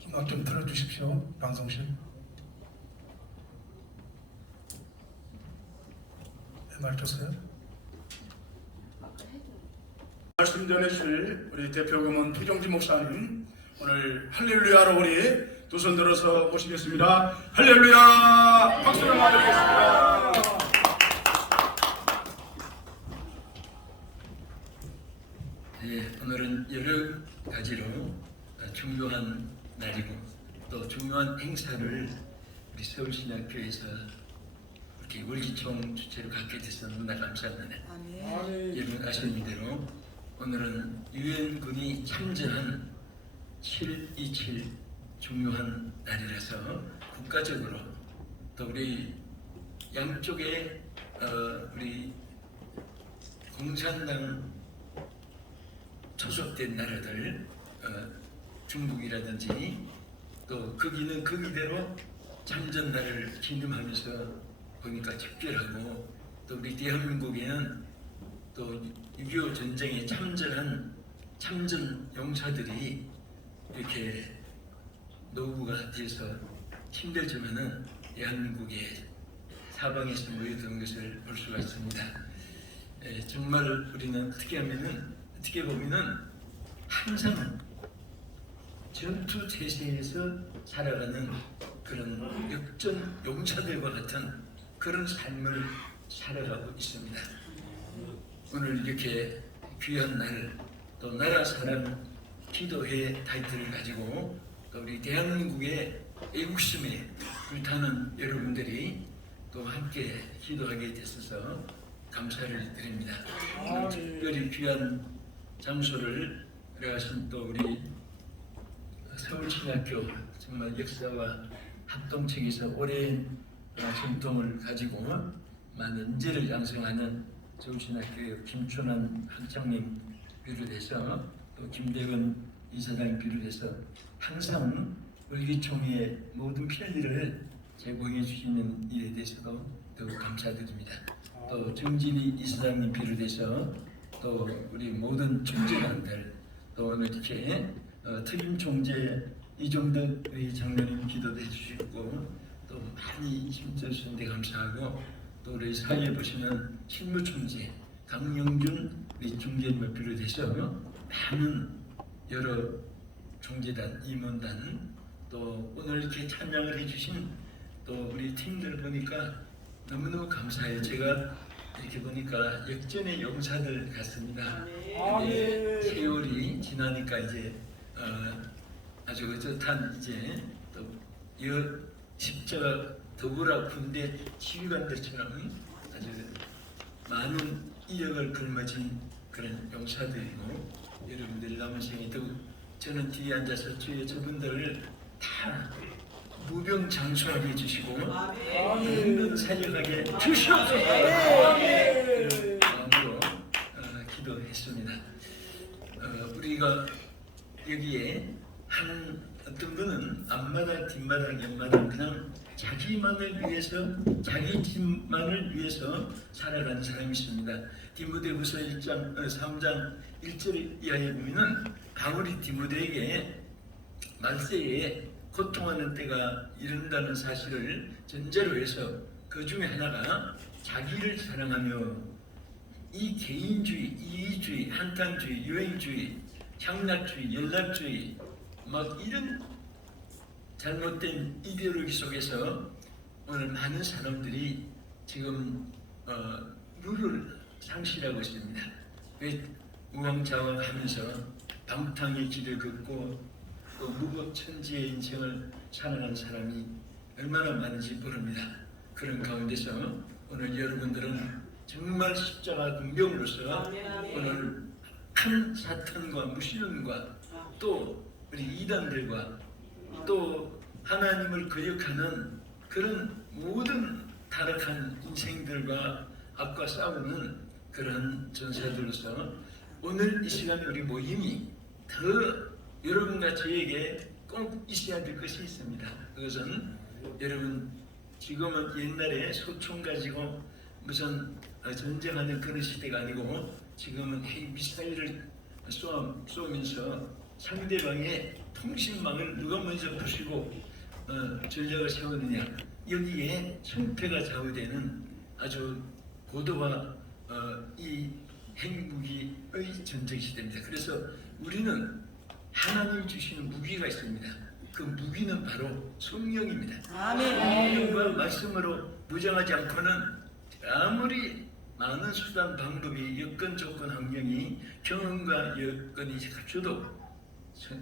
음악 좀 틀어주십시오. 방송실. 말 줬어요? 말씀 전해주실 우리 대표금은 피종지 목사님 오늘 할렐루야로 우리 두 손 들어서 모시겠습니다. 할렐루야! 박수를 맞이하겠습니다. 네, 오늘은 여러 가지로 중요한 날이고 또 중요한 행사를 우리 서울신학교에서 이렇게 월기총 주최로 갖게 돼서 너무나 감사합니다. 여러분 아시는 대로 오늘은 유엔군이 참전한 7.27 중요한 날이라서 국가적으로 또 우리 양쪽에 우리 공산당 소속된 나라들 중국이라든지 또 거기는 거기대로 참전날을 기념하면서 보니까 집결하고 또 우리 대한민국에는 또 6.25 전쟁에 참전한 참전 용사들이 이렇게 노구가 돼서 힘들지만은 대한민국의 사방에서 모여든 것을 볼 수가 있습니다. 정말 우리는 어떻게 보면은 항상 전투 태세에서 살아가는 그런 역전 용사들과 같은 그런 삶을 살아가고 있습니다. 오늘 이렇게 귀한 날, 또 나라 사랑 기도회 타이틀을 가지고 또 우리 대한민국의 애국심에 불타는 여러분들이 또 함께 기도하게 됐어서 감사를 드립니다. 오늘 특별히 귀한 장소를 하신 또 우리 서울신학교 정말 역사와 합동책에서 오랜 전통을 가지고 많은 인재를 양성하는 서울신학교의 김춘환 학장님 비롯해서 또 김대건 이사장 비롯해서 항상 을기총의 모든 편리를 제공해 주시는 일에 대해서도 더욱 감사드립니다. 또 정진희 이사장님 비롯해서 또 우리 모든 총재관들 또 오늘 이렇게 특임 총재 이종덕 장로님 기도도 해주시고 또 많이 힘써주시는데 감사하고 또 우리 사회에 보시는 실무총재 강영준 우리 총재님을 비롯해서 많은 여러 총재단, 임원단 또 오늘 이렇게 찬양을 해주신 또 우리 팀들 보니까 너무너무 감사해요. 제가 이렇게 보니까 역전의 용사들 같습니다. 세월이 지나니까 이제 아주 어젓한 이제 또 십자가 더불어 군대 지휘관들처럼 아주 많은 이력을 걸머진 그런 용사들이고 여러분들 남은 생에 또 저는 뒤에 앉아서 주의 저분들을 다 무병장수하게 해주시고 은근 사역하게 주시옵소서 그런 마음으로 기도했습니다. 우리가 여기에 한 어떤 분은 앞마당, 뒷마당, 옆마당 그냥 자기만을 위해서 자기 집만을 위해서 살아가는 사람이 있습니다. 디모데후서 3장 1절 이하에 보면은 바울이 디모데에게 말세에 고통하는 때가 이른다는 사실을 전제로 해서 그 중에 하나가 자기를 사랑하며 이 개인주의, 이기주의, 한탕주의, 유행주의, 향락주의, 연락주의 막 이런 잘못된 이데올로기 속에서 오늘 많은 사람들이 지금 룰을 상실하고 있습니다. 왜 우왕좌왕하면서 방탕의 길을 걷고 또 무법천지의 인생을 살아가는 사람이 얼마나 많은지 모릅니다. 그런 가운데서 오늘 여러분들은 정말 십자가 군병으로서 오늘 큰 사탄과 무신론과 또 우리 이단들과 또 하나님을 거역하는 그런 모든 타락한 인생들과 앞과 싸우는 그런 전사들로서 오늘 이 시간 우리 모임이 더 여러분과 저에게 꼭 있어야 될 것이 있습니다. 그것은 여러분 지금은 옛날에 소총 가지고 무슨 전쟁하는 그런 시대가 아니고 지금은 미사일을 쏘면서 상대방의 통신망을 누가 먼저 부수고 전략을 세우느냐 여기에 승패가 좌우되는 아주 고도화 이 핵무기의 전쟁 시대입니다. 그래서 우리는 하나님 주시는 무기가 있습니다. 그 무기는 바로 성령입니다. 성령과 말씀으로 무장하지 않고는 아무리 많은 수단 방법이 여건 조건 환경이 경험과 여건이 갖춰도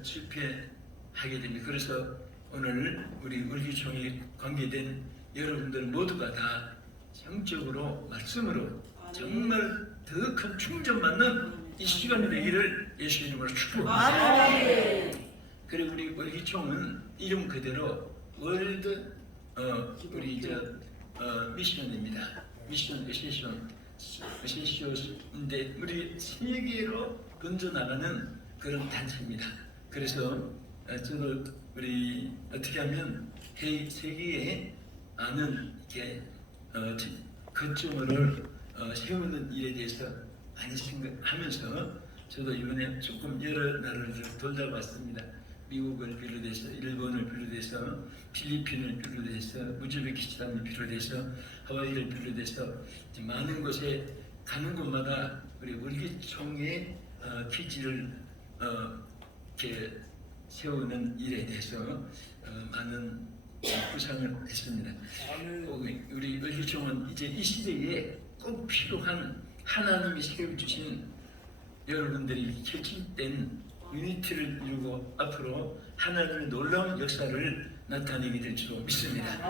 실패하게 됩니다. 그래서 오늘 우리 을기총에 관계된 여러분들 모두가 다 성적으로 말씀으로 정말 더 큰 충전받는 이 시간이 되기를 예수 이름으로 축복합니다. 그리고 우리 을기총은 이름 그대로 월드 우리 미션입니다. 미션 에세시온인데 우리 세계로 번져나가는 그런 단체입니다. 그래서 저도 우리 어떻게 하면 세계에 아는 이렇게 거점을 세우는 일에 대해서 많이 생각하면서 저도 이번에 조금 여러 나라를 돌아봤습니다. 미국을 비롯해서 일본을 비롯해서 필리핀을 비롯해서 우즈베키스탄을 비롯해서 하와이를 비롯해서 많은 곳에 가는 곳마다 우리 월기총의 기지를 이렇게 세우는 일에 대해서 많은 구상을 했습니다. 우리 월기총은 이제 이 시대에 꼭 필요한 하나님이 세워주신 여러분들이 결집된 유니티를 이루고 앞으로 하나님의 놀라운 역사를 나타내게 될 줄 믿습니다.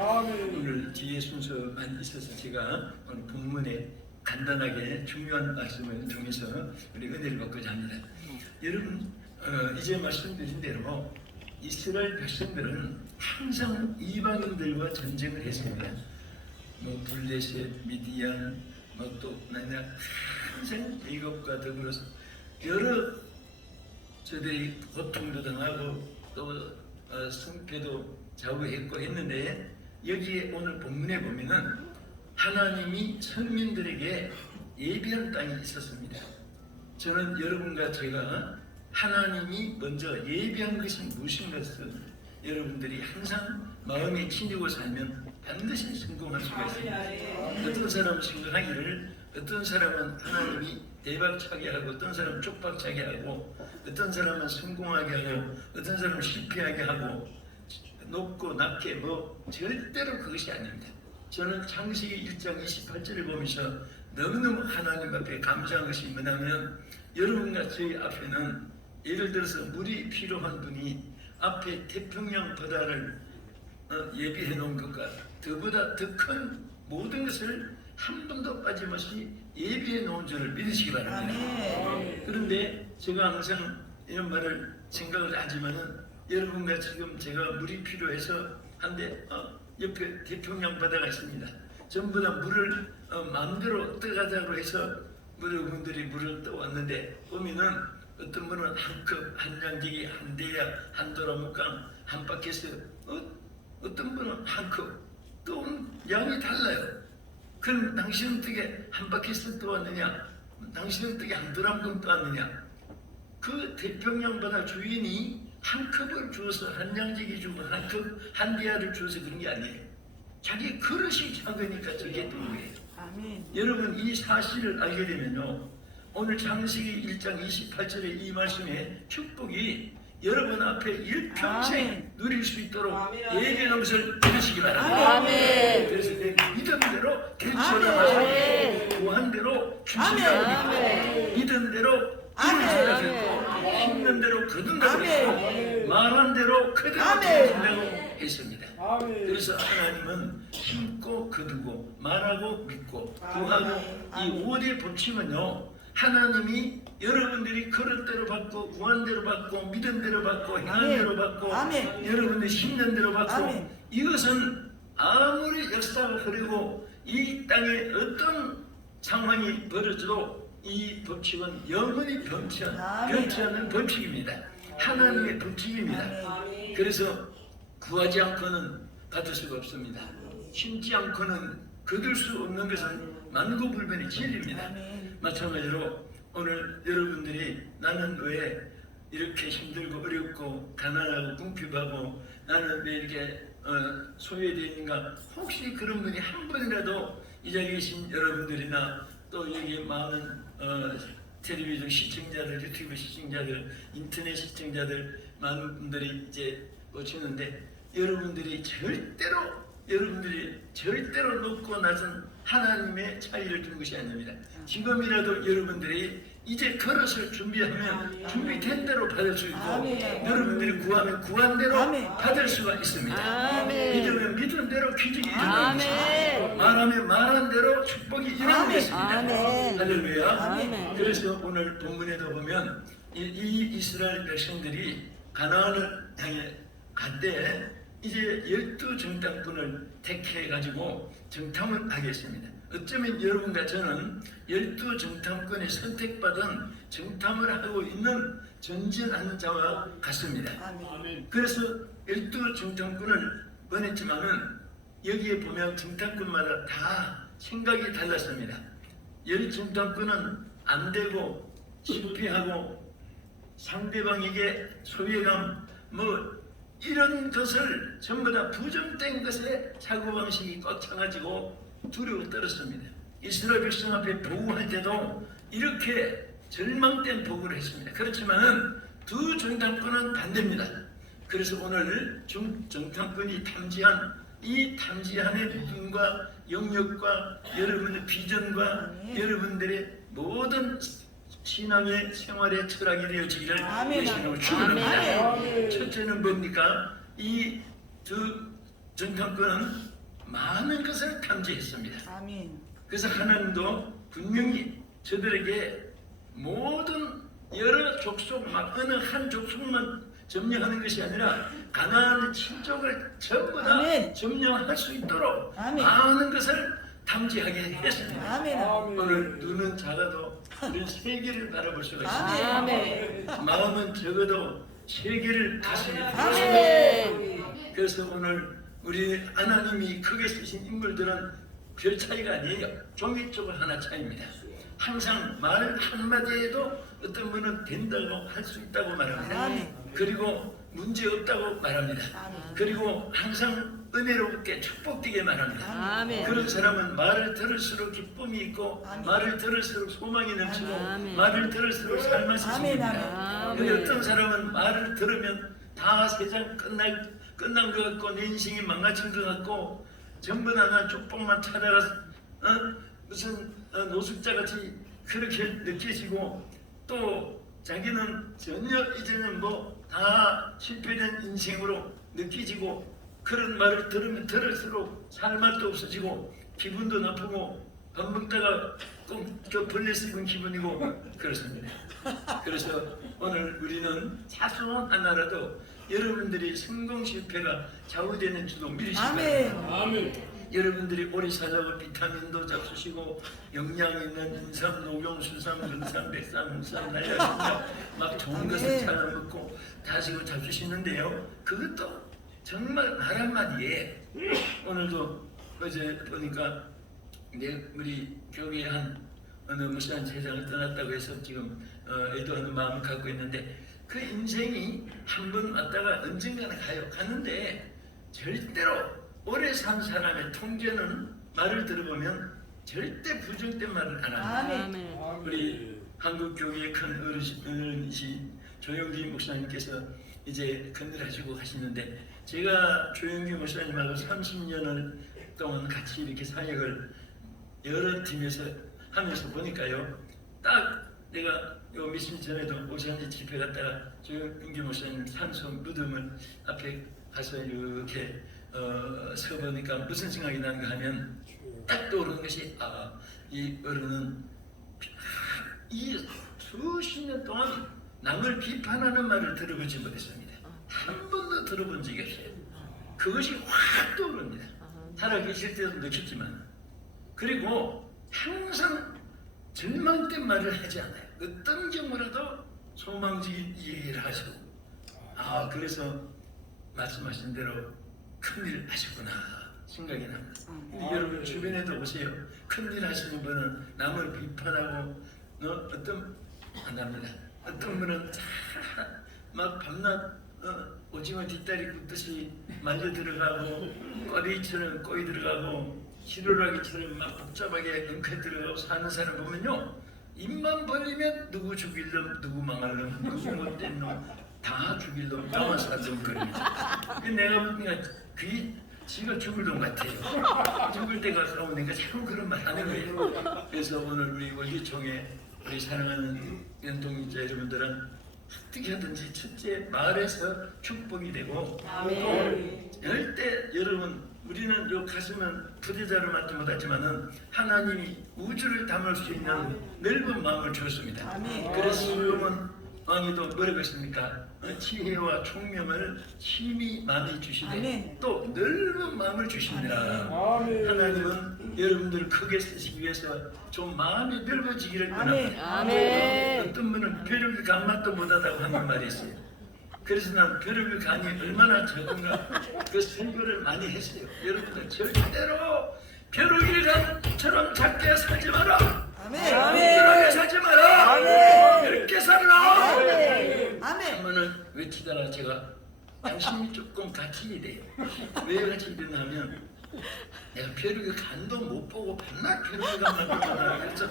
오늘 뒤에 순서만 있어서 제가 오늘 본문에 간단하게 중요한 말씀을 통해서 우리 은혜를 받고자 합니다. 여러분 이제 말씀드린 대로 이스라엘 백성들은 항상 이방인들과 전쟁을 했습니다. 블레셋, 미디안, 또 항상 애굽과 더불어서 여러 저들이 고통도 당하고 또 성패도 좌우했고 했는데 여기에 오늘 본문에 보면은 하나님이 선민들에게 예비한 땅이 있었습니다. 저는 여러분과 제가 하나님이 먼저 예비한 것이 무엇인 것을 여러분들이 항상 마음에 지니고 살면 반드시 성공할 수가 있습니다. 어떤 사람은 생각하기를 어떤 사람은 하나님이 대박차게 하고 어떤 사람은 쪽박차게 하고 어떤 사람은 성공하게 하고 어떤 사람은 실패하게 하고 높고 낮게 절대로 그것이 아닙니다. 저는 창세기 1장 28절을 보면서 너무너무 하나님 앞에 감사한 것이 뭐냐면 여러분과 저희 앞에는 예를 들어서 물이 필요한 분이 앞에 태평양 바다를 예비해 놓은 것과 그보다 더 큰 모든 것을 한 번도 빠짐없이 예비해 놓은 줄을 믿으시기 바랍니다. 그런데 제가 항상 이런 말을 생각을 하지만은 여러분과 지금 제가 물이 필요해서 한데 옆에 태평양 바다가 있습니다. 전부 다 물을 마음대로 떠가자고 해서 여러분들이 물을 떠왔는데 보면은 어떤 분은 한 컵, 한 양지기, 한 대야, 한 도라묵강, 한 바켓에 어떤 분은 한 컵, 또 양이 달라요. 그럼 당신은 어떻게 한 바퀴를 떠왔느냐? 당신은 어떻게 한 도라묵을 떠왔느냐? 그 태평양 바다 주인이 한 컵을 주어서 한 양지기 주고 한 컵, 한 대야를 주어서 그런 게 아니에요. 자기 그릇이 작으니까 저게 된 거예요. 여러분 이 사실을 알게 되면요. 오늘 창세기 1장 28절의 이 말씀의 축복이 여러분 앞에 일평생 누릴 수 있도록 예비한 것을 믿으시기 바랍니다. 그래서 내 믿음대로 대처하시고 구한 대로 주시라고 믿고 믿은 대로 이루시라고 했고 힘든 대로 거둔다고 했고 말한 대로 그대로 되어진다고 했습니다. 그래서 하나님은 힘고 거두고 말하고 믿고 구하고 이 5대 법칙은요 하나님이 여러분들이 그런 대로 받고 구한 대로 받고 믿은 대로 받고 행한 대로 받고 여러분들이 심는 대로 받고 이것은 아무리 역사가 흐르고 이 땅에 어떤 상황이 벌어져도 이 법칙은 영원히 변치 않는 법칙입니다. 하나님의 법칙입니다. 그래서 구하지 않고는 받을 수가 없습니다. 심지 않고는 거둘 수 없는 것은 만고불변의 진리입니다. 마찬가지로 오늘 여러분들이 나는 왜 이렇게 힘들고 어렵고 가난하고 궁핍하고 나는 왜 이렇게 소외되어 있는가? 혹시 그런 분이 한 번이라도 이 자리에 계신 여러분들이나 또 여기 많은 텔레비전 시청자들, 유튜브 시청자들, 인터넷 시청자들 많은 분들이 이제 오시는데 여러분들이 절대로 높고 낮은 하나님의 차이를 둔 것이 아닙니다. 지금이라도 여러분들이 이제 그릇을 준비하면 준비된 대로 받을 수 있고 여러분들이 구하면 구한 대로 받을 수가 있습니다. 믿으면 믿은 대로 기적이 일어나겠습니다. 말하면 말한 대로 축복이 일어나겠습니다. 할렐루야. 그래서 오늘 본문에도 보면 이 이스라엘 백성들이 가나안을 향해 간때 이제 12정탐꾼을 택해가지고 정탐을 하겠습니다. 어쩌면 여러분과 저는 12정탐꾼이 선택받은 정탐을 하고 있는 전진하는 자와 같습니다. 그래서 12정탐꾼을 보냈지만은 여기에 보면 정탐꾼마다 다 생각이 달랐습니다. 10정탐꾼은 안 되고 실패하고 상대방에게 소외감 뭐 이런 것을 전부 다 부정된 것에 사고방식이 꽉 차가지고 두려워 떨었습니다. 이스라엘 백성 앞에 보고할 때도 이렇게 절망된 보고를 했습니다. 그렇지만은 두 정탐꾼은 반대입니다. 그래서 오늘 정탐꾼이 탐지한 이 탐지한의 눈과 영역과 여러분의 비전과 여러분들의 모든 신앙의 생활의 철학이 되어지기를 예수님으로 축원합니다. 첫째는 뭡니까? 이 두 정탐꾼은 많은 것을 탐지했습니다. 그래서 하나님도 분명히 저들에게 모든 여러 족속 막 어느 한 족속만 점령하는 것이 아니라 가나안의 친족을 전부 다 점령할 수 있도록 많은 것을 탐지하게 했습니다. 오늘 눈은 작아도 우리는 세계를 바라볼 수가 있습니다. 마음은 적어도 세계를 가슴에 두었습니다. 그래서 오늘 우리 하나님이 크게 쓰신 인물들은 별 차이가 아니에요. 종교적으로 하나 차이입니다. 항상 말 한마디에도 어떤 분은 된다고 할 수 있다고 말합니다. 그리고 문제 없다고 말합니다. 그리고 항상 은혜롭게 축복되게 말합니다. 그런 사람은 말을 들을수록 기쁨이 있고 말을 들을수록 소망이 넘치고 말을 들을수록 삶을 습니다. 근데 어떤 사람은 말을 들으면 다 세상 끝난 것 같고 내 인생이 망가진 것 같고 전부 다 나 축복만 찾아가서 무슨 노숙자같이 그렇게 느껴지고 또 자기는 전혀 이제는 뭐 다 실패된 인생으로 느껴지고 그런 말을 들으면 들을수록 살 맛도 없어지고 기분도 나쁘고 밥 먹다가 꼭 벌레 씹은 기분이고 그렇습니다. 그래서 오늘 우리는 사소한 하나라도 여러분들이 성공 실패가 좌우되는 줄도 미리 시작합니다. 여러분들이 오래 살라고 비타민도 잡수시고 영양 있는 인삼, 녹용, 수삼, 근삼, 백삼, 홍삼, 날라신다 막 좋은 것을 찾아 먹고 다시고 잡수시는데요. 그것도 정말 말 한마디에 오늘도 어제 보니까 우리 교회 한 어느 무슨 세상을 떠났다고 해서 지금 애도하는 마음을 갖고 있는데 그 인생이 한 번 왔다가 언젠가는 가요. 가는데 절대로 오래 산 사람의 통제는 말을 들어보면 절대 부정된 말을 안 합니다. 우리 한국 교회의 큰 어른이신 조영기 목사님께서 이제 건널하시고 가시는데 제가 조영기 목사님하고 30년을 동안 같이 이렇게 사역을 여러 팀에서 하면서 보니까요. 딱 내가 요 며칠 전에도 오산지 집회 갔다가 조영기 목사님 산소 무덤을 앞에 가서 이렇게 서보니까 무슨 생각이 나는가 하면 딱 떠오르는 것이 이 어른은 이 수십 년 동안 남을 비판하는 말을 들어보지 못했습니다. 한 번도 들어본 적이 없어요. 그것이 확 떠오릅니다. 살아계실 때도 느꼈지만 그리고 항상 절망된 말을 하지 않아요. 어떤 경우라도 소망적인 얘기를 하시고 그래서 말씀하신 대로 큰일 하셨구나 생각이 납니다. 여러분 주변에도 보세요. 큰일 하시는 분은 남을 비판하고 안 합니다. 어떤 분은 막 밤낮 오징어 뒷다리 굽듯이 말려 들어가고 꼬리처럼 꼬이 들어가고 시루라기처럼 막 복잡하게 엉켜 들어가고 사는 사람 보면요. 입만 벌리면 누구 죽일 놈, 누구 망할 놈, 누구 못된 놈 다 죽일 놈, 나만 살던 거입니다. 내가 보니까 그게 지가 죽을 놈 같아요. 죽을 때가 가까우니까 자꾸 그런 말 하는 거예요. 그래서 오늘 우리 월기총회 우리 사랑하는 연동자 여러분들은 어떻게 하든지 첫째 말에서 축복이 되고 또 절대 여러분 우리는 요 가슴은 부대자로 맞지 못하지만은 하나님이 우주를 담을 수 있는 넓은 마음을 주었습니다. 그래서 솔로몬 왕이도 뭐라고 했습니까? 지혜와 총명을 힘이 많이 주시되 아멘. 또 넓은 마음을 주십니다. 하나님은 여러분들 크게 쓰시기 위해서 좀 마음이 넓어지기를 원합니다. 아멘. 어떤 분은 벼룩이 간맛도 못하다고 하는 말이 있어요. 그래서 난 벼룩의 간이 얼마나 적은가 그 설교를 많이 했어요. 여러분들 절대로 벼룩의 간처럼 작게 살지 마라. 묵직하게 살지 마라. 넓게 살라. 한번은 외치다가 제가 양심이 조금 갇히게 돼요. 왜 갇히게 되냐면 내가 벼룩의 간도 못 보고 맨날 벼룩의 간만 보잖아. 그래서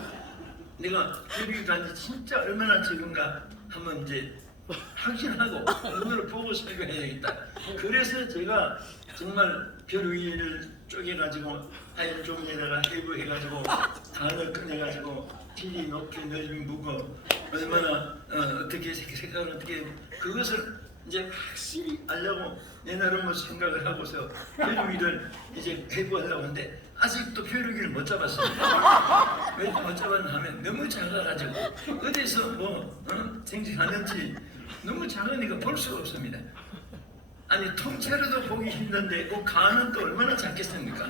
내가 벼룩의 간이 진짜 얼마나 적은가 한번 이제 확신하고 눈으로 보고 설교해야겠다. 그래서 제가 정말 벼룩이를 쪼개가지고 하얀 종이에다가 해부해가지고 단을 꺼내가지고 길이 높이 넓이 무거 얼마나 어떻게 색깔을 어떻게 그것을 이제 확실히 알려고 내 나름으로 생각을 하고서 벼룩이를 이제 해부하려고 하는데 아직도 벼룩이를 못 잡았어요. 왜 못 잡았나 하면 너무 작아가지고 어디서 뭐 생생하는지 너무 작으니까 볼 수가 없습니다. 아니 통째로도 보기 힘든데 그 간은 또 얼마나 작겠습니까?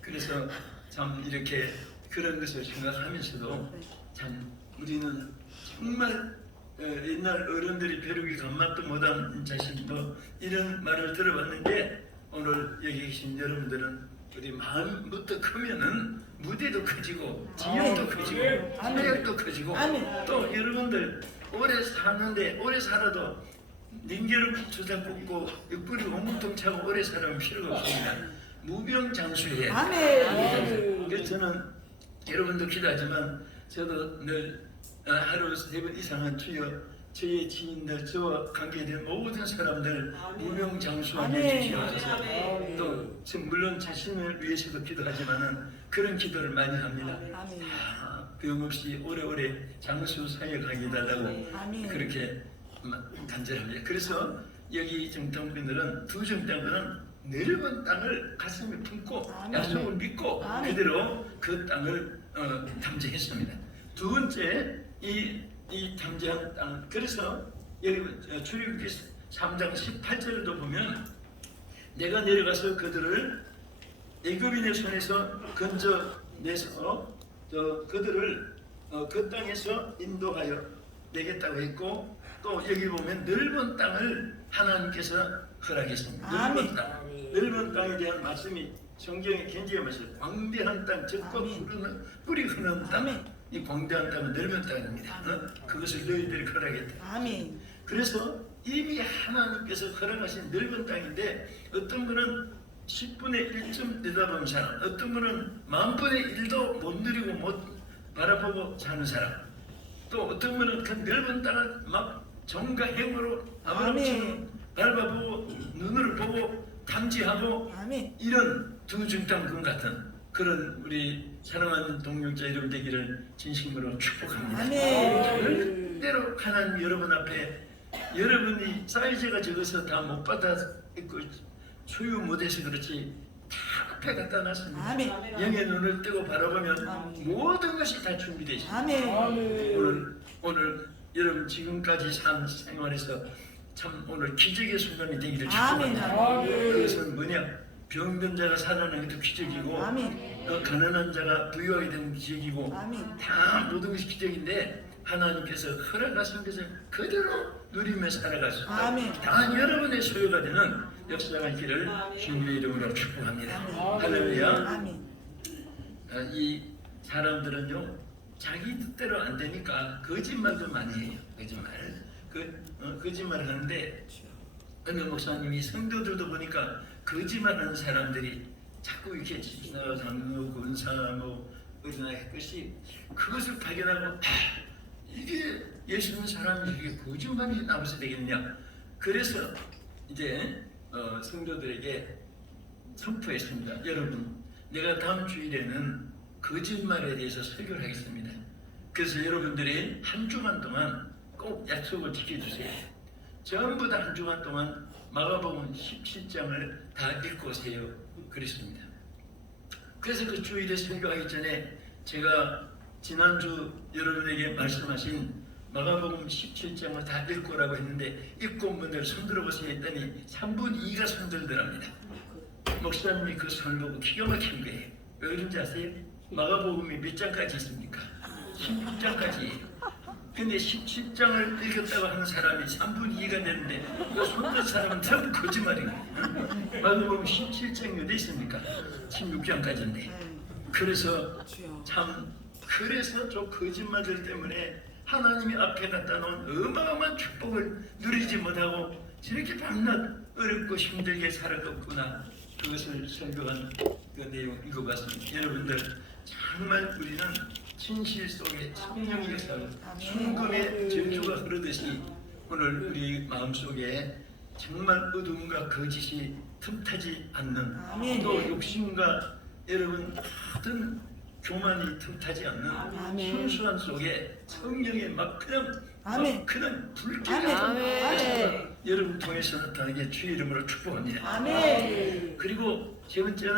그래서 참 이렇게 그런 것을 생각하면서도 참 우리는 정말 옛날 어른들이 벼룩이 간맛도 못한 자식 뭐 이런 말을 들어봤는데 오늘 여기 계신 여러분들은 우리 마음부터 크면은 무대도 커지고 지역도 커지고 사역도 커지고 또 여러분들 오래 사는데 오래 살아도 링겔을 주사 꽂고 옆구리 온몸통 차고 오래 살아면 필요가 없습니다. 무병장수해. 그래서 저는 여러분도 기도하지만 저도 늘 하루 3번 이상은 주여 저의 지인들 저와 관계된 모든 사람들 무병장수하게 주시옵소서. 또 물론 자신을 위해서도 기도하지만은 그런 기도를 많이 합니다. 병 없이 오래오래 장수 사역하게 해달라고 그렇게 간절합니다. 그래서 여기 정탐꾼들은 두 정탐꾼은 넓은 땅을 가슴에 품고 약속을 믿고 그대로 그 땅을 탐지했습니다. 두 번째 이 탐지한 땅 그래서 여기 출애굽기 3장 18절에도 보면 내가 내려가서 그들을 애굽인의 손에서 건져내서 그들을 그 땅에서 인도하여 내겠다고 했고 또 여기 보면 넓은 땅을 하나님께서 허락했습니다. 넓은 땅에 대한 말씀이 성경에 굉장히 많습니다. 광대한 땅, 적과 뿌리 흐르는 땅, 이 광대한 땅은 넓은 땅입니다. 그것을 너희들이 허락했다. 그래서 이미 하나님께서 허락하신 넓은 땅인데 어떤 분은 10분의 1쯤 내다보는 사람, 어떤 분은 10,000분의 1도 못 누리고 못 바라보고 사는 사람, 또 어떤 분은 그 넓은 땅을 막 정과 행으로 아브라함처럼 밟아보고 눈으로 보고 탐지하고 이런 두 중탐꾼 같은 그런 우리 사랑하는 동역자 여러분 되기를 진심으로 축복합니다. 절대로 하나님 여러분 앞에 여러분이 사이즈가 적어서 다 못 받아 있고 소유 못해서 그렇지 다 앞에 갖다 놨습니다. 영의 눈을 뜨고 바라보면 모든 것이 다 준비되어 있습니다. 오늘 여러분 지금까지 산 생활에서 참 오늘 기적의 순간이 되기를 축복합니다. 그것은 뭐냐? 병든 자가 살아나기도 기적이고 가난한 자가 부유하게 되는 기적이고 다 모든 것이 기적인데 하나님께서 허락하신 것을 그대로 누리며 살아가서 다 여러분의 소유가 되는 역사가 있기를 주님의 이름으로 축복합니다. 할렐루야. 이 사람들은요 자기 뜻대로 안 되니까 거짓말도 많이 해요. 거짓말을 하는데 어느 목사님이 성도들도 보니까 거짓말하는 사람들이 자꾸 이렇게 집사, 장로, 권사, 뭐 어린아이 것이 그것을 발견하고 이게 예수 믿는 사람이 이게 거짓말이 나와서 되겠느냐. 그래서 이제 성도들에게 선포했습니다. 여러분, 내가 다음 주일에는 거짓말에 대해서 설교를 하겠습니다. 그래서 여러분들이 한 주간 동안 꼭 약속을 지켜주세요. 전부 다 한 주간 동안 마가복음 17장을 다 읽고 오세요. 그랬습니다. 그래서 그 주일에 설교하기 전에 제가 지난주 여러분에게 말씀하신 마가복음 17장을 다 읽고라고 했는데 읽고 분들 손들어 보세요 했더니 3분 2가 손들더랍니다. 목사님이 그 손을 보고 기가 막힌 거예요. 왜 그런지 아세요? 마가복음이 몇 장까지 있습니까? 16장까지. 근데 17장을 읽었다고 하는 사람이 3분 2가 되는데 그 손든 사람은 전부 거짓말이고. 마가복음 17장이 어디 있습니까? 16장까지인데. 그래서 그래서 저 거짓말들 때문에 하나님이 앞에 갖다 놓은 어마어마한 축복을 누리지 못하고 저렇게 밤낮 어렵고 힘들게 살아갔구나. 그것을 설교한 그 내용 읽어봤습니다. 여러분들 정말 우리는 진실 속에 성령의 역사를 순금의 전주가 흐르듯이 오늘 우리 마음속에 정말 어둠과 거짓이 틈타지 않는 또 욕심과 여러분 모든 교만이 틈타지 않는 순수한 속에 성령의 막 그냥 불길이 여러분 통해서 나타나게 주의 이름으로 축복합니다. 그리고 세 번째는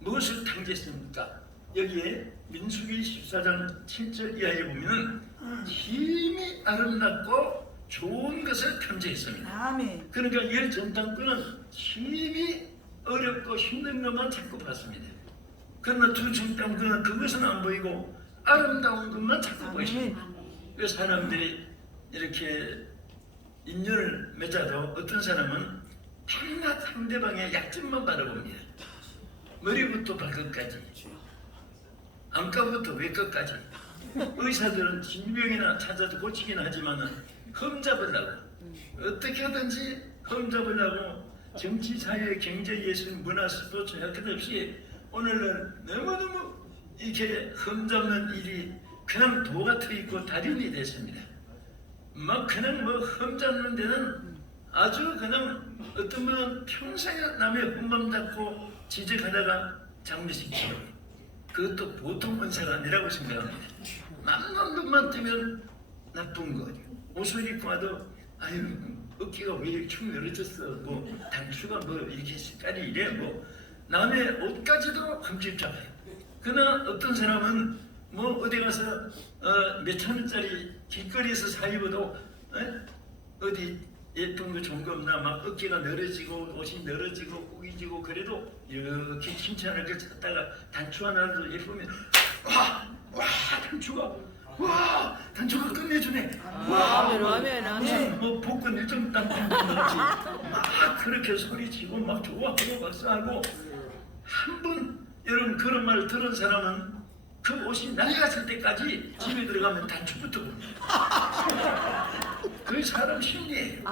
무엇을 탕제했습니까? 여기에 민수기 14장 7절 이하에 보면 힘이 아름답고 좋은 것을 탐지했습니다. 그러니까 열 전당꾼은 힘이 어렵고 힘든 것만 자꾸 봤습니다. 그러나 두 전당꾼은 그것은 안 보이고 아름다운 것만 자꾸 보십니다. 그 사람들이 이렇게 인연을 맺어도 어떤 사람은 밤낮 상대방의 약점만 바라봅니다. 머리부터 발끝까지, 안과부터 외과까지. 의사들은 질병이나 찾아도 고치긴 하지만은 흠잡으려고 어떻게 하든지 흠잡으려고 정치, 사회, 경제, 예술, 문화, 스포츠 할 것 없이 오늘은 너무너무 이렇게 흠잡는 일이 그냥 도가 트있고 달인이 됐습니다. 막 그냥 뭐 흠잡는 데는 아주 그냥 어떤 분은 평생에 남의 흠만 잡고 지적하다가 장례식치고 그것도 보통 은사가 아니라고 생각합니다. 맘만 눈만 뜨면 나쁜 거. 옷을 입고 와도 아유 어깨가 왜 이렇게 축 늘어졌어. 뭐 단추가 뭐 이렇게 색깔이 이래. 뭐 남의 옷까지도 흠집 잡아요. 그러나 어떤 사람은 뭐 어디 가서 몇천 원짜리 길거리에서 사 입어도 어디 예쁜 거 좋은 거 없나 막 어깨가 늘어지고 옷이 늘어지고 꾸기지고 그래도 이렇게 칭찬을 찾다가 단추 하나라도 예쁘면 와 단추가 끝내주네. 무슨 뭐 복권 일정 땅땅 나지 막 그렇게 소리치고 막 좋아하고 박수하고 한 번 여러분 그런 말을 들은 사람은 그 옷이 낡았을 때까지 집에 들어가면 단추부터 봅니다. 그 사람 심리예요.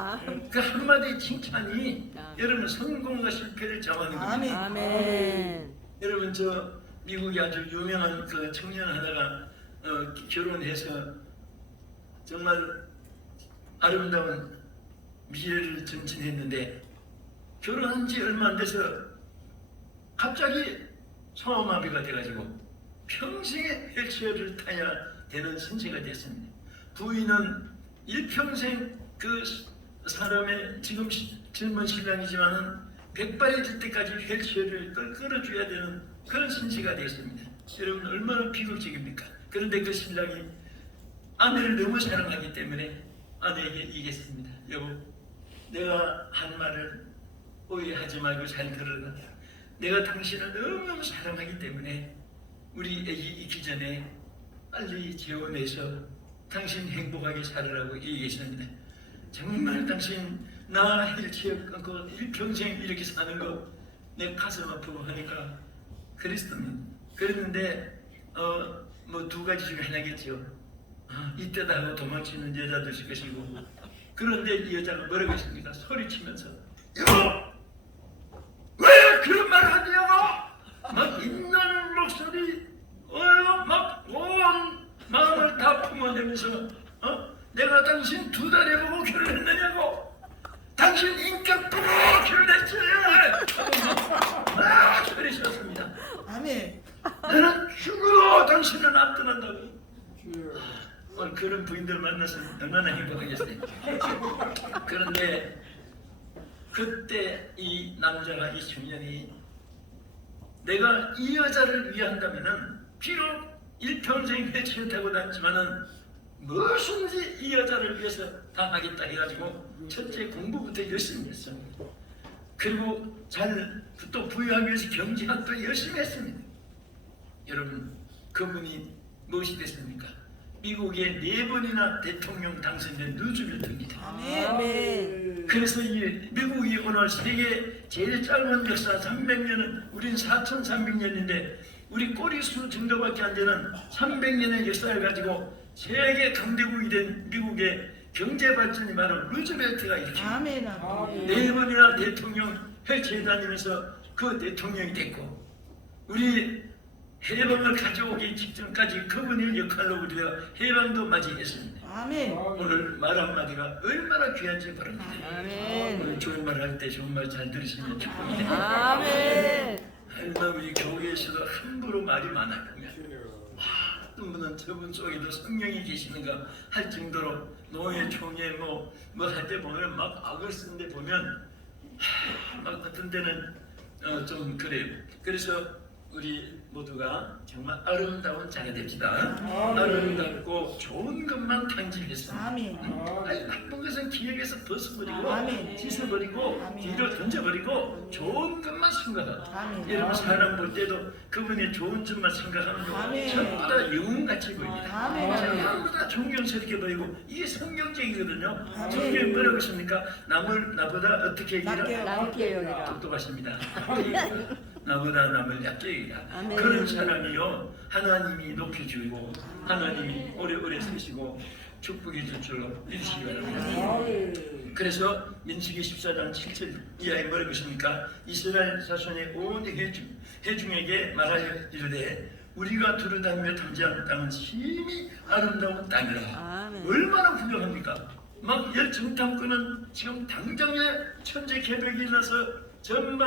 그 한마디 칭찬이 여러분 성공과 실패를 정하는 겁니다. 여러분 저 미국에 아주 유명한 그 청년 하나가 결혼해서 정말 아름다운 미래를 전진했는데 결혼한 지 얼마 안 돼서 갑자기 소아마비가 돼가지고 평생에 휠체어를 타야 되는 신세가 됐습니다. 부인은 일평생 그 사람의 지금 젊은 신랑이지만은 백발이 될 때까지 휠체어를 끌어줘야 되는 그런 신세가 됐습니다. 여러분 얼마나 비극적입니까? 그런데 그 신랑이 아내를 너무 사랑하기 때문에 아내에게 얘기했습니다. 여보, 내가 한 말을 오해하지 말고 잘 들어라. 내가 당신을 너무너무 사랑하기 때문에 우리 애기 있기 전에 빨리 재혼해서 당신 행복하게 살으라고 얘기했습니다. 정말 당신 나 휠체어 끊고 일평생 이렇게 사는 거 내 가슴 아프고 하니까 그랬습니다. 그랬는데 뭐 두 가지 중에 하나겠죠. 이때다 하고 도망치는 여자도 있을 것이고 그런데 이 여자가 뭐라고 했습니까? 소리치면서 여보! 왜 그런 말을 하냐고! 막 있는 목소리 막 온 마음을 다 품어내면서 내가 당신 2달에 보고 결혼했느냐고 당신 인격 보고 결혼했지 막 소리쳤습니다. 나는 죽어 당신은 안 떠난다고. 오늘 그런 부인들 만나서 얼마나 행복하겠어요. 그런데 그때 이 남자가 이 청년이 내가 이 여자를 위한다면은 비록 일평생 휠체어 타고 다니지만은 무엇인지 이 여자를 위해서 다 하겠다 해가지고 첫째 공부부터 열심히 했습니다. 그리고 또 부유하기 위해서 경제학도 열심히 했습니다. 여러분, 그분이 무엇이 됐습니까? 미국의 4번이나 대통령 당선된 루즈벨트입니다. 아멘. 그래서 이 미국이 오늘 세계 제일 짧은 역사 300년은 우린 4,300년인데 우리 꼬리수 정도밖에 안 되는 300년의 역사를 가지고 세계 강대국이 된 미국의 경제 발전이 바로 루즈벨트가 일으킵니다. 아멘. 4번이나 대통령 헬치에 다니면서 그 대통령이 됐고 우리 해방을 가져오기 직전까지 그분의 역할로 우리가 해방도 맞이했습니다. 아멘. 오늘 말 한마디가 얼마나 귀한지 바랍니다. 아멘. 오늘 좋은 말 할 때 좋은 말 잘 들으시면 축복입니다. 아멘. 얼마나 우리 교회에서도 함부로 말이 많아요. 어떤 분은 저분 속에도 성령이 계시는가 할 정도로 노예 총회 뭐 할 때 보면 막 악을 쓰는데 보면 막 어떤 때는 좀 그래요. 그래서 우리 모두가 정말 아름다운 자가 됩시다. 아름답고 좋은 것만 탕진했습니다. 아멘. 나쁜 것은 기억에서 벗어버리고 아멘. 씻어버리고 아멘. 뒤로 던져버리고 좋은 것만 생각하고 아멘. 여러분 사람 볼 때도 그분의 좋은 점만 생각하면 아멘. 전부 다 영웅같이 보입니다. 아멘. 전부 다 존경스럽게 보이고 이게 성경적이거든요. 아멘. 성경이 뭐라고 했습니까? 나보다 어떻게 낮게 여기라. 똑똑하십니다. 나보다 남을 얕게 여기라. 아멘. 그런 사람이요 하나님이 높여주고 하나님이 오래오래 쓰시고 축복해 줄 줄로 믿으시기 바랍니다. 그래서 민수기 14장 7절 이하에 뭐라고 있습니까? 이스라엘 자손의 온 회중에게 말하여 이르되 우리가 두루다니며 탐지하는 땅은 심히 아름다운 땅이라. 아멘. 얼마나 훌륭합니까? 막 열정탐꾼은 지금 당장에 천재 개벽이 일어나서 전부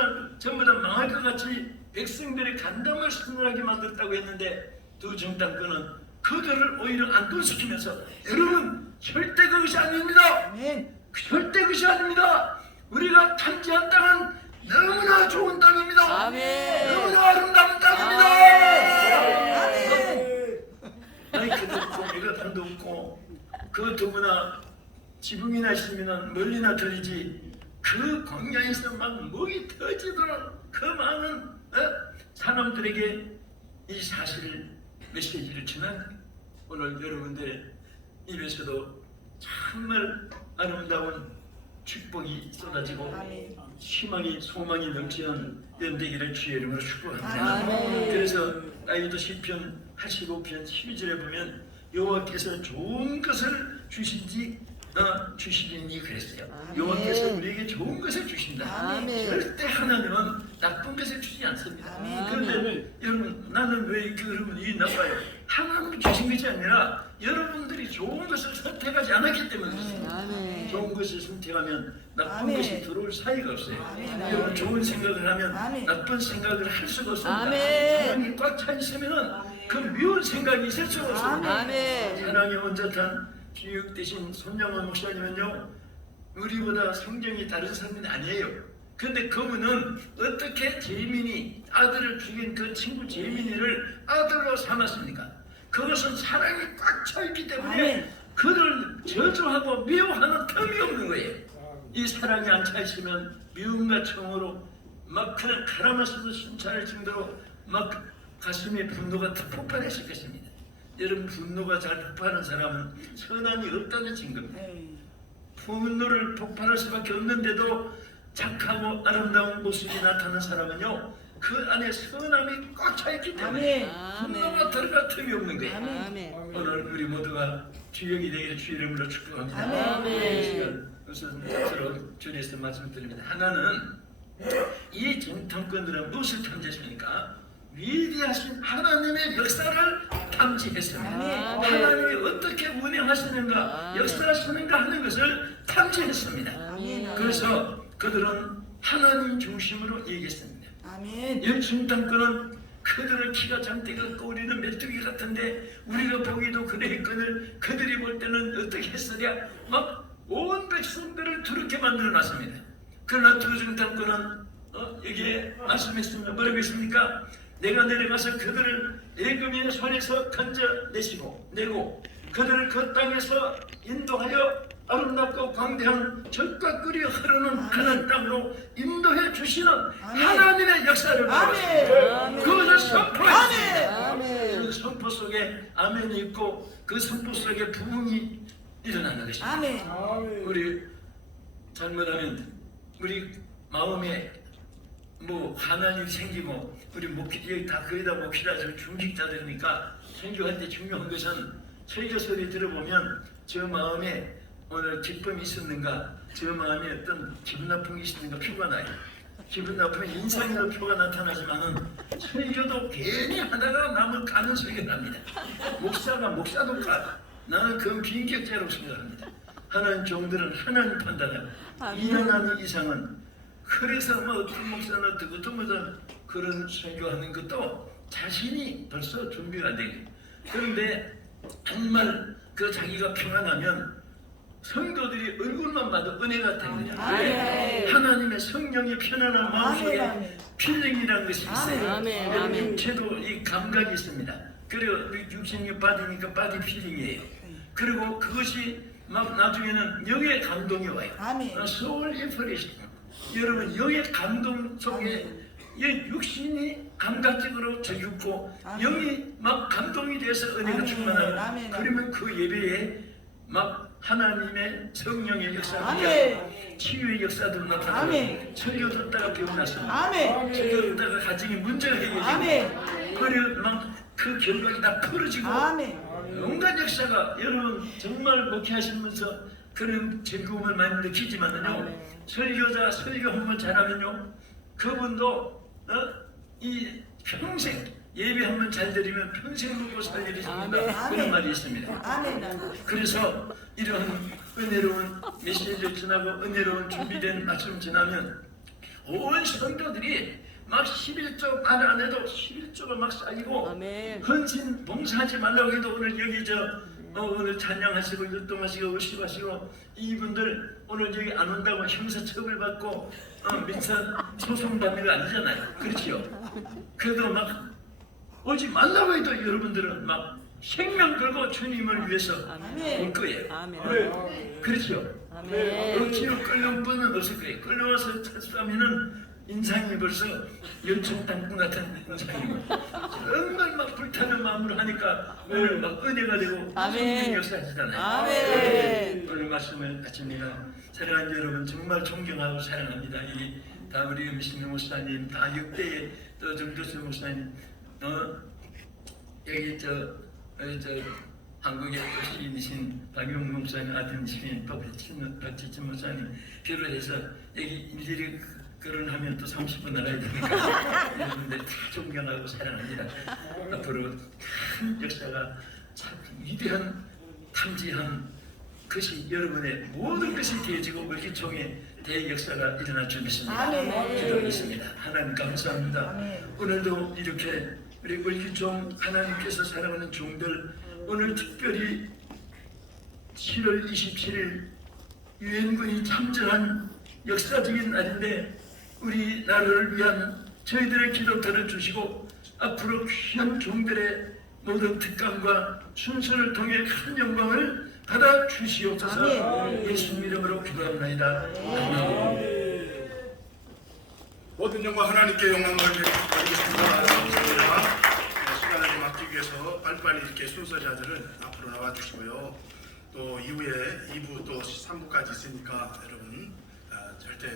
다 망할 것 같이 백성들의 간담을 서늘하게 만들었다고 했는데 두 정탐꾼은 그들을 오히려 안도시키면서 여러분 절대 그것이 아닙니다. 아멘. 절대 그것이 아닙니다. 우리가 탐지한 땅은 너무나 좋은 땅입니다. 아멘. 너무나 아름다운 땅입니다. 아멘. 마이크도 없고 메가폰도 없고 그 더구나 지붕이나 있으면 멀리나 들리지 그 광야에서 막 목이 터지도록 그 많은 사람들에게 이 사실을 메시지를 전한 오늘 여러분들의 입에서도 정말 아름다운 축복이 쏟아지고 아멘. 희망이 소망이 넘치는 연대기를 주의 이름으로 축복합니다. 아멘. 그래서 다윗도 시편 85편 12절에 보면 여호와께서 좋은 것을 주시니 그랬어요. 아멘. 여호와께서 우리에게 좋은 것을 주신다. 아멘. 절대 하나님은 나쁜 것을 주지 않습니다. 아멘. 그런데 여러분 나는 왜 여러분이 나빠요? 하나님이 주신 것이 아니라 여러분들이 좋은 것을 선택하지 않았기 때문에 그렇습니다. 아멘. 좋은 것을 선택하면 나쁜 아멘. 것이 들어올 사이가 없어요. 아멘. 여러분 좋은 생각을 하면 아멘. 나쁜 생각을 할 수가 없습니다. 아멘. 사랑이 꽉 차 있으면은 그 미운 생각이 있을 수가 없습니다. 아멘. 사랑의 온전한 주역 대신 손영원 목사님은요 우리보다 성경이 다른 사람은 아니에요. 근데 그분은 어떻게 재민이 아들을 죽인 그 친구 재민이를 아들로 삼았습니까? 그것은 사랑이 꽉 차 있기 때문에 아멘. 그를 저주하고 미워하는 틈이 없는 거예요. 이 사랑이 안 차 있으면 미움과 청으로 막 그냥 가라마서도 심차할 정도로 막 가슴에 분노가 다 폭발했을 것입니다. 여러분 분노가 잘 폭발하는 사람은 선함이 없다는 증거입니다. 분노를 폭발할 수밖에 없는데도 착하고 아름다운 모습이 나타나는 사람은요 그 안에 선함이 꽉 차 있기 때문에 아멘. 분노가 들어갈 틈이 없는 거예요. 아멘. 오늘 우리 모두가 주역이 되기를 주 이름으로 축복합니다. 아멘. 이 시간 우선 끝으로 주님께서 말씀드립니다. 하나는 이 정탐꾼들은 무엇을 탐지했습니까? 위대하신 하나님의 역사를 탐지했습니다. 아멘. 하나님이 어떻게 운행하시는가, 역사하시는가 하는 것을 탐지했습니다. 아멘. 그래서 그들은 하나님 중심으로 얘기했습니다. 아멘. 이 정탐꾼은 그들의 키가 장대가 꼬리는 메뚜기 같은데 우리가 보기도 그랬거늘 그들이 볼 때는 어떻게 했으랴 막 온 백성들을 두렵게 만들어놨습니다. 그러나 두 정탐꾼은 여기에 말씀했습니다. 뭐라고 했습니까? 내가 내려가서 그들을 애굽인의 손에서 건져내고 그들을 그 땅에서 인도하여 아름답고 광대한 젖과 꿀이 흐르는 그런 땅으로 인도해 주시는 하나님의 역사를 보았습니다. 그것을 선포했습니다. 그 선포 속에 아멘이 있고 그 선포 속에 부흥이 일어나는 것입니다. 우리 잘못하면 우리 마음에 뭐 하나님이 생기고 우리 목회자 다 거의 다 목회자 중직자들이니까 설교할 때 중요한 것은 설교 소리 들어보면 저 마음에 오늘 기쁨이 있었는가, 저 마음에 어떤 기분 나쁜 게 있었는가 표가 나요. 기분 나쁘면 인상으로 표가 나타나지만은 설교도 괜히 하다가 남을 까는 설교를 합니다. 목사가 목사도 까. 나는 그건 비인격자라고 생각합니다. 하나님 종들은 하나님 판단하고 일어나는 이상은 그래서 뭐 어떤 목사는 어떤 목사는 그런 설교하는 것도 자신이 벌써 준비가 되고 그런데 정말 그 자기가 평안하면 성도들이 얼굴만 봐도 은혜가 되거든요. 하나님의 성령이 편안한 마음속에 필링이라는 것이 있어요. 육체도 이 감각이 있습니다. 그리고 우리 육신이 빠지니까 바디 필링이에요. 그리고 그것이 막 나중에는 영의 감동이 와요. 소울 인프레션. 여러분 영의 감동 속에 이 육신이 감각적으로 저육고 영이 막 감동이 돼서 은혜가 충만하고 그러면 그 예배에 막 하나님의 성령의 역사가 치유의 역사도 나타나고 설교 듣다가 배워났습니다. 설교 듣다가 가정에 문제가 해결되고 그리고 막 그 결과가 다 풀어지고 온갖 역사가 여러분 정말 목회하시면서 그런 즐거움을 많이 느끼지만요 설교자 설교 한번 잘하면요 그분도 이 평생 예배 한번 잘 드리면 평생 먹고 살 일이 생긴다 그런 말이 있습니다. 그래서 이런 은혜로운 메시지를 지나고 은혜로운 준비된 말씀 지나면 온 성도들이 막 11조 말 안 해도 11조가 막 쌓이고 헌신 봉사하지 말라고 해도 오늘 여기 오늘 찬양하시고 율동하시고 의식하시고 이분들 오늘 여기 안 온다고 형사처벌 받고 민사 소송 받는 거 아니잖아요. 그렇죠? 그래도 막 오지 말라고 해도 여러분들은 막 생명 걸고 주님을 위해서 올 거예요. 그렇죠? 억지로 끌려온 분은 없을 거예요. 끌려와서 찾으면은 인상이 벌써 연천 땅콩 같은 인상이고 정말 막 불타는 마음으로 하니까 오늘 막 은혜가 되고 성령 역사하시잖아요. 오늘 말씀을 바칩니다. 사랑하는 여러분 정말 존경하고 사랑합니다. 이 다 우리 음식명 목사님 다 역대의 또 정도수 목사님 여기 저 한국의 또 시인이신 박용 목사님 아들이신 박지천 목사님 비롯해서 여기 일일이 결혼하면 또 30분 나가야 되니까 여러분들 다 존경하고 사랑합니다. 앞으로 큰 역사가 참 위대한 탐지한 것이 여러분의 모든 것이 되어지고 물기총의 대역사가 일어날 줄 믿습니다. 기도하겠습니다. 하나님 감사합니다. 오늘도 이렇게 우리 물기총 하나님께서 사랑하는 종들 오늘 특별히 7월 27일 유엔군이 참전한 역사적인 날인데 우리 나라를 위한 저희들의 기도 들어주시고 앞으로 귀한 종들의 모든 특강과 순서를 통해 큰 영광을 받아 주시옵소서. 예수님 이름으로 기도합니다. 아멘. 모든 영광 하나님께 영광을 드리겠습니다. 시간을 좀 아끼기 위해서 빨리빨리 이렇게 순서자들은 앞으로 나와주시고요. 또 이후에 2부 또 3부까지 있으니까 여러분 절대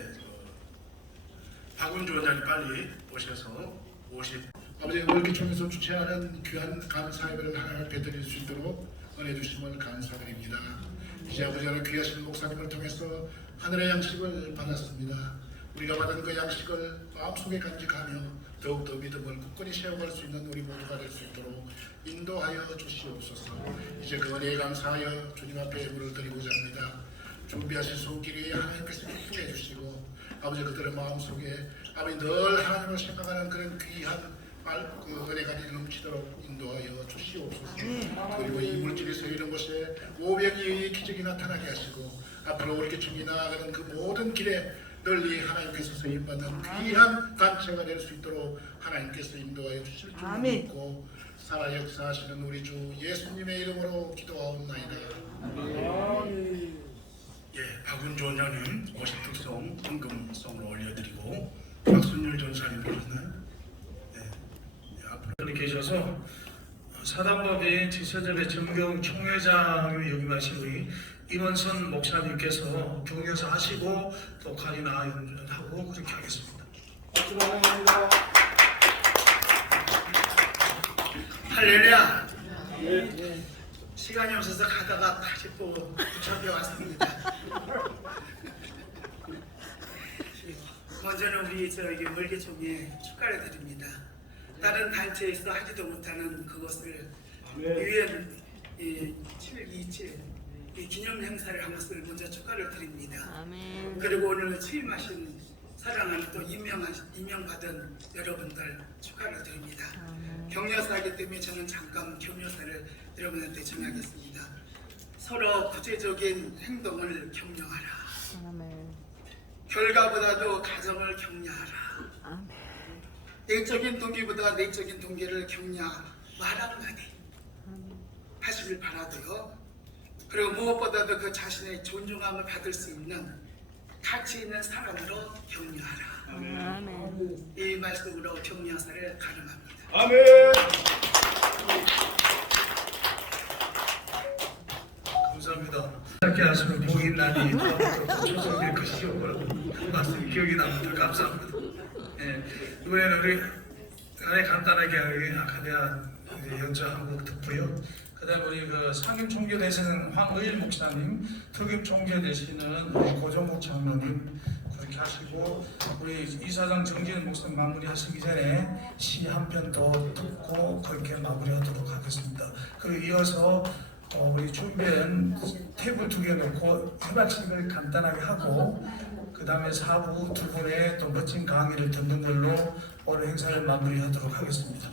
박은주 원장님 빨리 오셔서 아버지 월기총에서 주최하는 귀한 감사예배를 하나님 배드릴 수 있도록 은혜 주심을 감사드립니다. 이제 아버지 하나님 귀하신 목사님을 통해서 하늘의 양식을 받았습니다. 우리가 받은 그 양식을 마음속에 간직하며 더욱더 믿음을 굳건히 세워갈 수 있는 우리 모두가 될 수 있도록 인도하여 주시옵소서. 이제 그 은혜에 감사하여 주님 앞에 예물을 드리고자 합니다. 준비하신 손길이 하나님께서 기쁘게 해주시고 아버지 그들의 마음속에 아버지 늘 하나님을 생각하는 그런 귀한 그 은혜가 넘치도록 인도하여 주시옵소서. 그리고 이 물질이 서이는 곳에 500의 기적이 나타나게 하시고 앞으로 우리 교총이 나아가는 그 모든 길에 널리 하나님께서 서임받는 귀한 단체가 될 수 있도록 하나님께서 인도하여 주실 줄 믿고 살아 역사하시는 우리 주 예수님의 이름으로 기도하옵나이다. 예, 박은조 원장님 50특송 헌금성으로 올려드리고 박순율 전사님 보셨나요? 예, 앞으로 계셔서 사단법인 지서점의 정경 총회장을 역임하신 우리 임원선 목사님께서 격려사 하시고 또 가리나 하고 그렇게 하겠습니다. 할렐루야. 시간이 없어서 가다가 다시 또 부처에 왔습니다. 먼저는 우리 저기 월계총회 축하를 드립니다. 다른 단체에서 하지도 못하는 그것을 유엔 727 기념 행사를 한 것을 먼저 축하를 드립니다. 아멘. 그리고 오늘 취임하신 사랑하는 또 임명받은 여러분들 축하를 드립니다. 격려사이기 때문에 저는 잠깐 격려사를 여러분한테 전하겠습니다. 서로 구체적인 행동을 격려하라. 아멘. 결과보다도 가정을 격려하라. 아멘. 내적인 동기보다 내적인 동기를 격려하라는 하시길 바라고요. 그리고 무엇보다도 그 자신의 존중함을 받을 수 있는 가치 있는 사람으로 격려하라. 아멘. 이 말씀으로 격려사를 가름합니다. 아멘. 감사합니다. 짧게 하시면 복이 있나니 다음부터 초성될 것이요. 그 말씀 기억이 납니다. 감사합니다. 예, 이번에는 우리 안에 간단하게 아카데아 연주 한곡 듣고요. 그다음 우리 그 상임 총재 되시는 황의일 목사님, 특임 총재 되시는 우리 고종국 장로님 그렇게 하시고 우리 이사장 정진 목사님 마무리하시기 전에 시 한 편 더 듣고 그렇게 마무리하도록 하겠습니다. 그리고 이어서 우리 준비한 탭을 2개 놓고 해박식을 간단하게 하고 그 다음에 4부 2분의 또 멋진 강의를 듣는 걸로 오늘 행사를 마무리하도록 하겠습니다.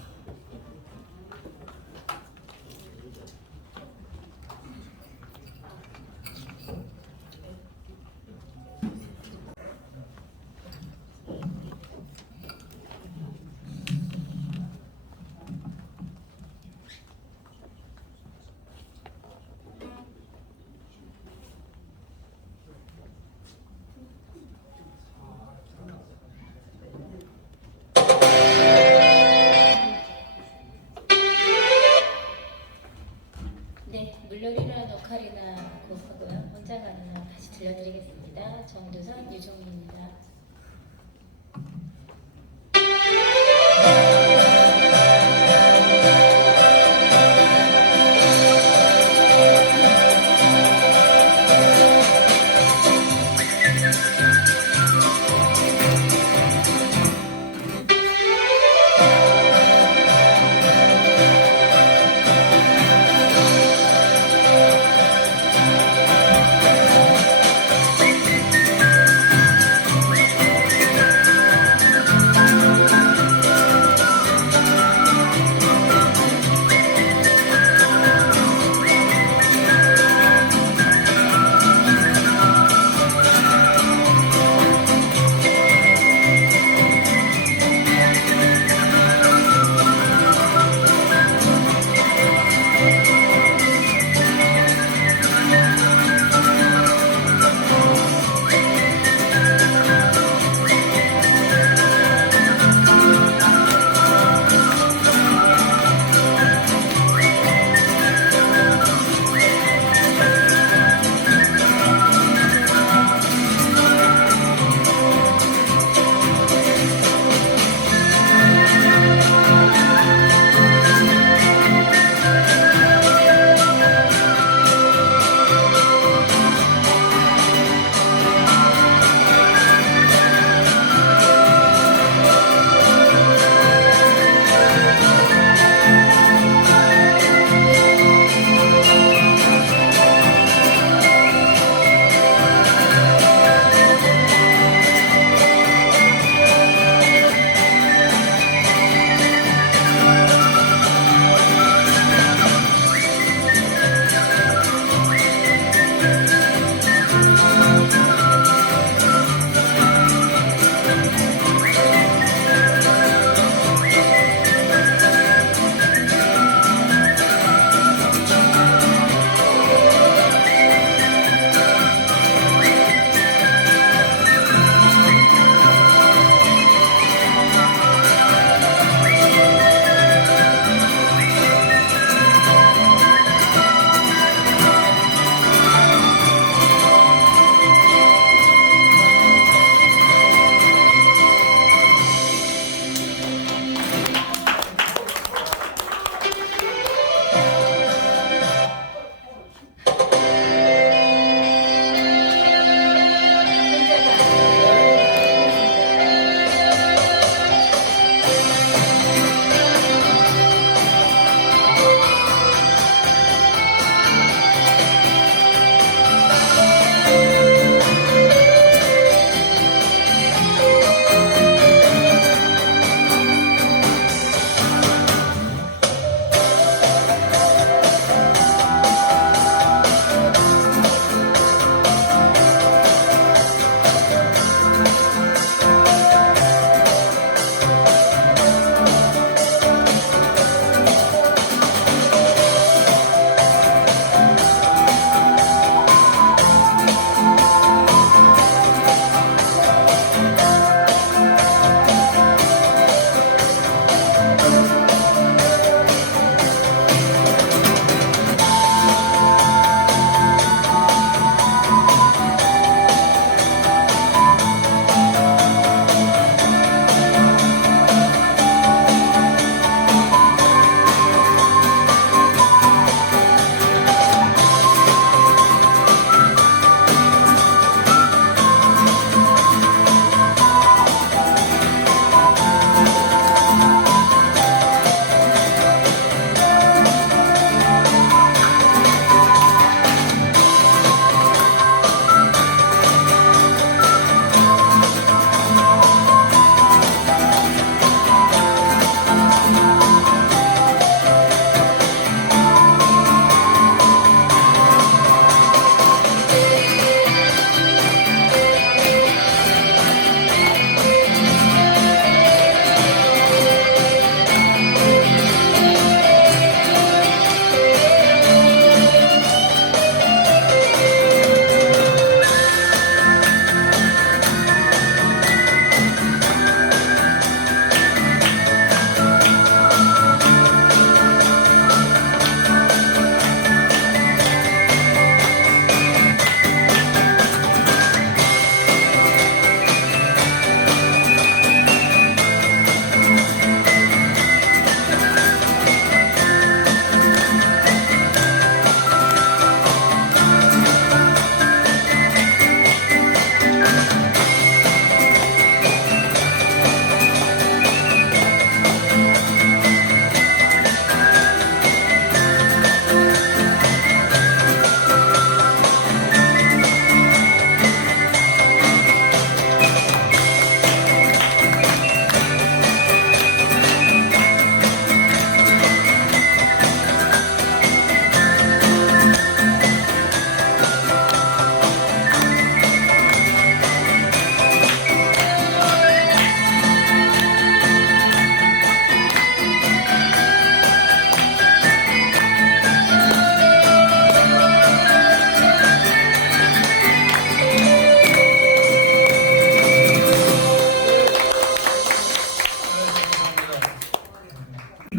네, 물놀이나 녹화리나 곡하고요. 혼자 가나 다시 들려드리겠습니다. 정두선, 유종민입니다.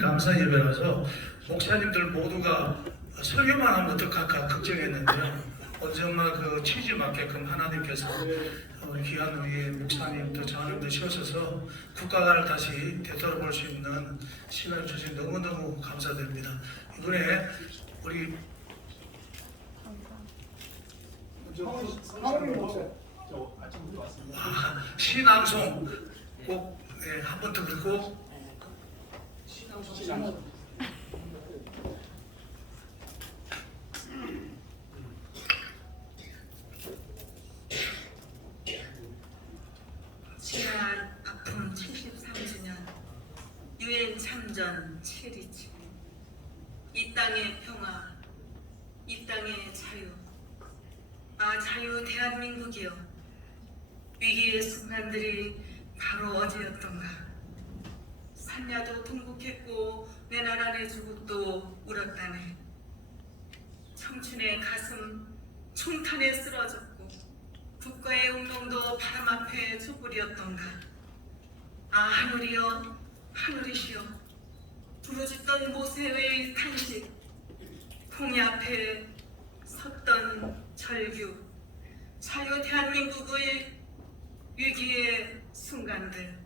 감사 예배라서 목사님들 모두가 설교만 하면 어떡할까 걱정했는데요. 언젠가 그 취지 맞게끔 하나님께서 귀한 우리 목사님도 장로님도 셔셔서 국가를 다시 되돌아볼 수 있는 시간을 주신 너무너무 감사드립니다. 이번에 우리 신앙송 꼭 한 번 더 듣고 지난 아픔 73주년 유엔 참전 7.27 이 땅의 평화 이 땅의 자유 자유 대한민국이여 위기의 순간들이 바로 어제였던가 산야도 통곡했고 내 나라 내 조국도 울었다네 청춘의 가슴 총탄에 쓰러졌고 국가의 운동도 바람 앞에 촛불이었던가 하늘이여 하늘이시여 부르짖던 모세의 탄식 공의 앞에 섰던 절규 자유 대한민국의 위기의 순간들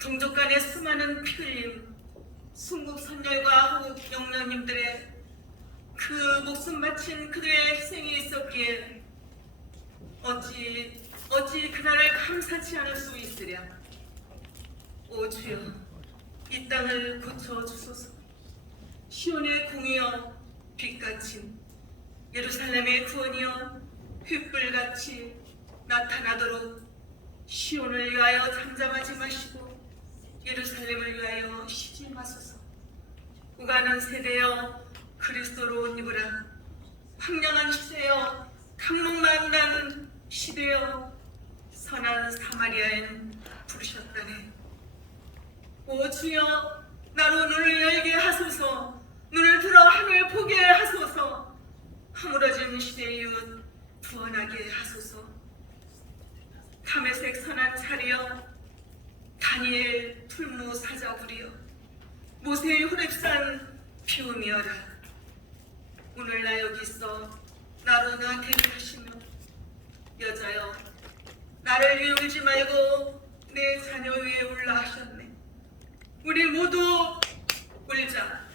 동족 간의 수많은 피 흘림 순국 선열과 호국 영령님들의 그 목숨 바친 그들의 희생이 있었기에 어찌 그날을 감사치 않을 수 있으랴. 오 주여 이 땅을 고쳐주소서. 시온의 공이여 빛같이 예루살렘의 구원이여 횃불같이 나타나도록 시온을 위하여 잠잠하지 마시고 예루살렘을 위하여 쉬지 마소서. 오가는 세대여 그리스도로 옷 입으라. 황량한 시대여 강목 만난 시대여 선한 사마리아엔 부르셨다네. 오 주여 나로 눈을 열게 하소서. 눈을 들어 하늘 보게 하소서. 허물어진 시대의 이웃 구원하게 하소서. 담에색 선한 자리여 다니엘 풀무 사자구리여 모세의 호렙산 비움이여라. 오늘 나 여기 있어 나로 나 되게 하시며 여자여 나를 위해 울지 말고 내 자녀 위에 울라 하셨네. 우리 모두 울자.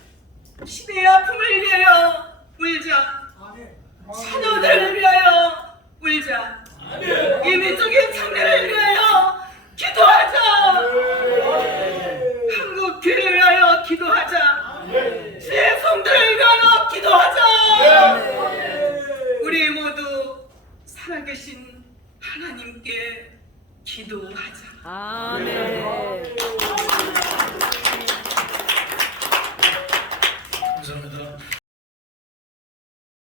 시대의 아픔을 위하여 울자. 자녀들을 위하여 울자. 이민족의 장래를 위하여 기도하자. 한국 교회를 위하여 기도하자. 주의 성도를 위하여 기도하자. 우리 모두 살아계신 하나님께 기도하자. 아멘. 감사합니다.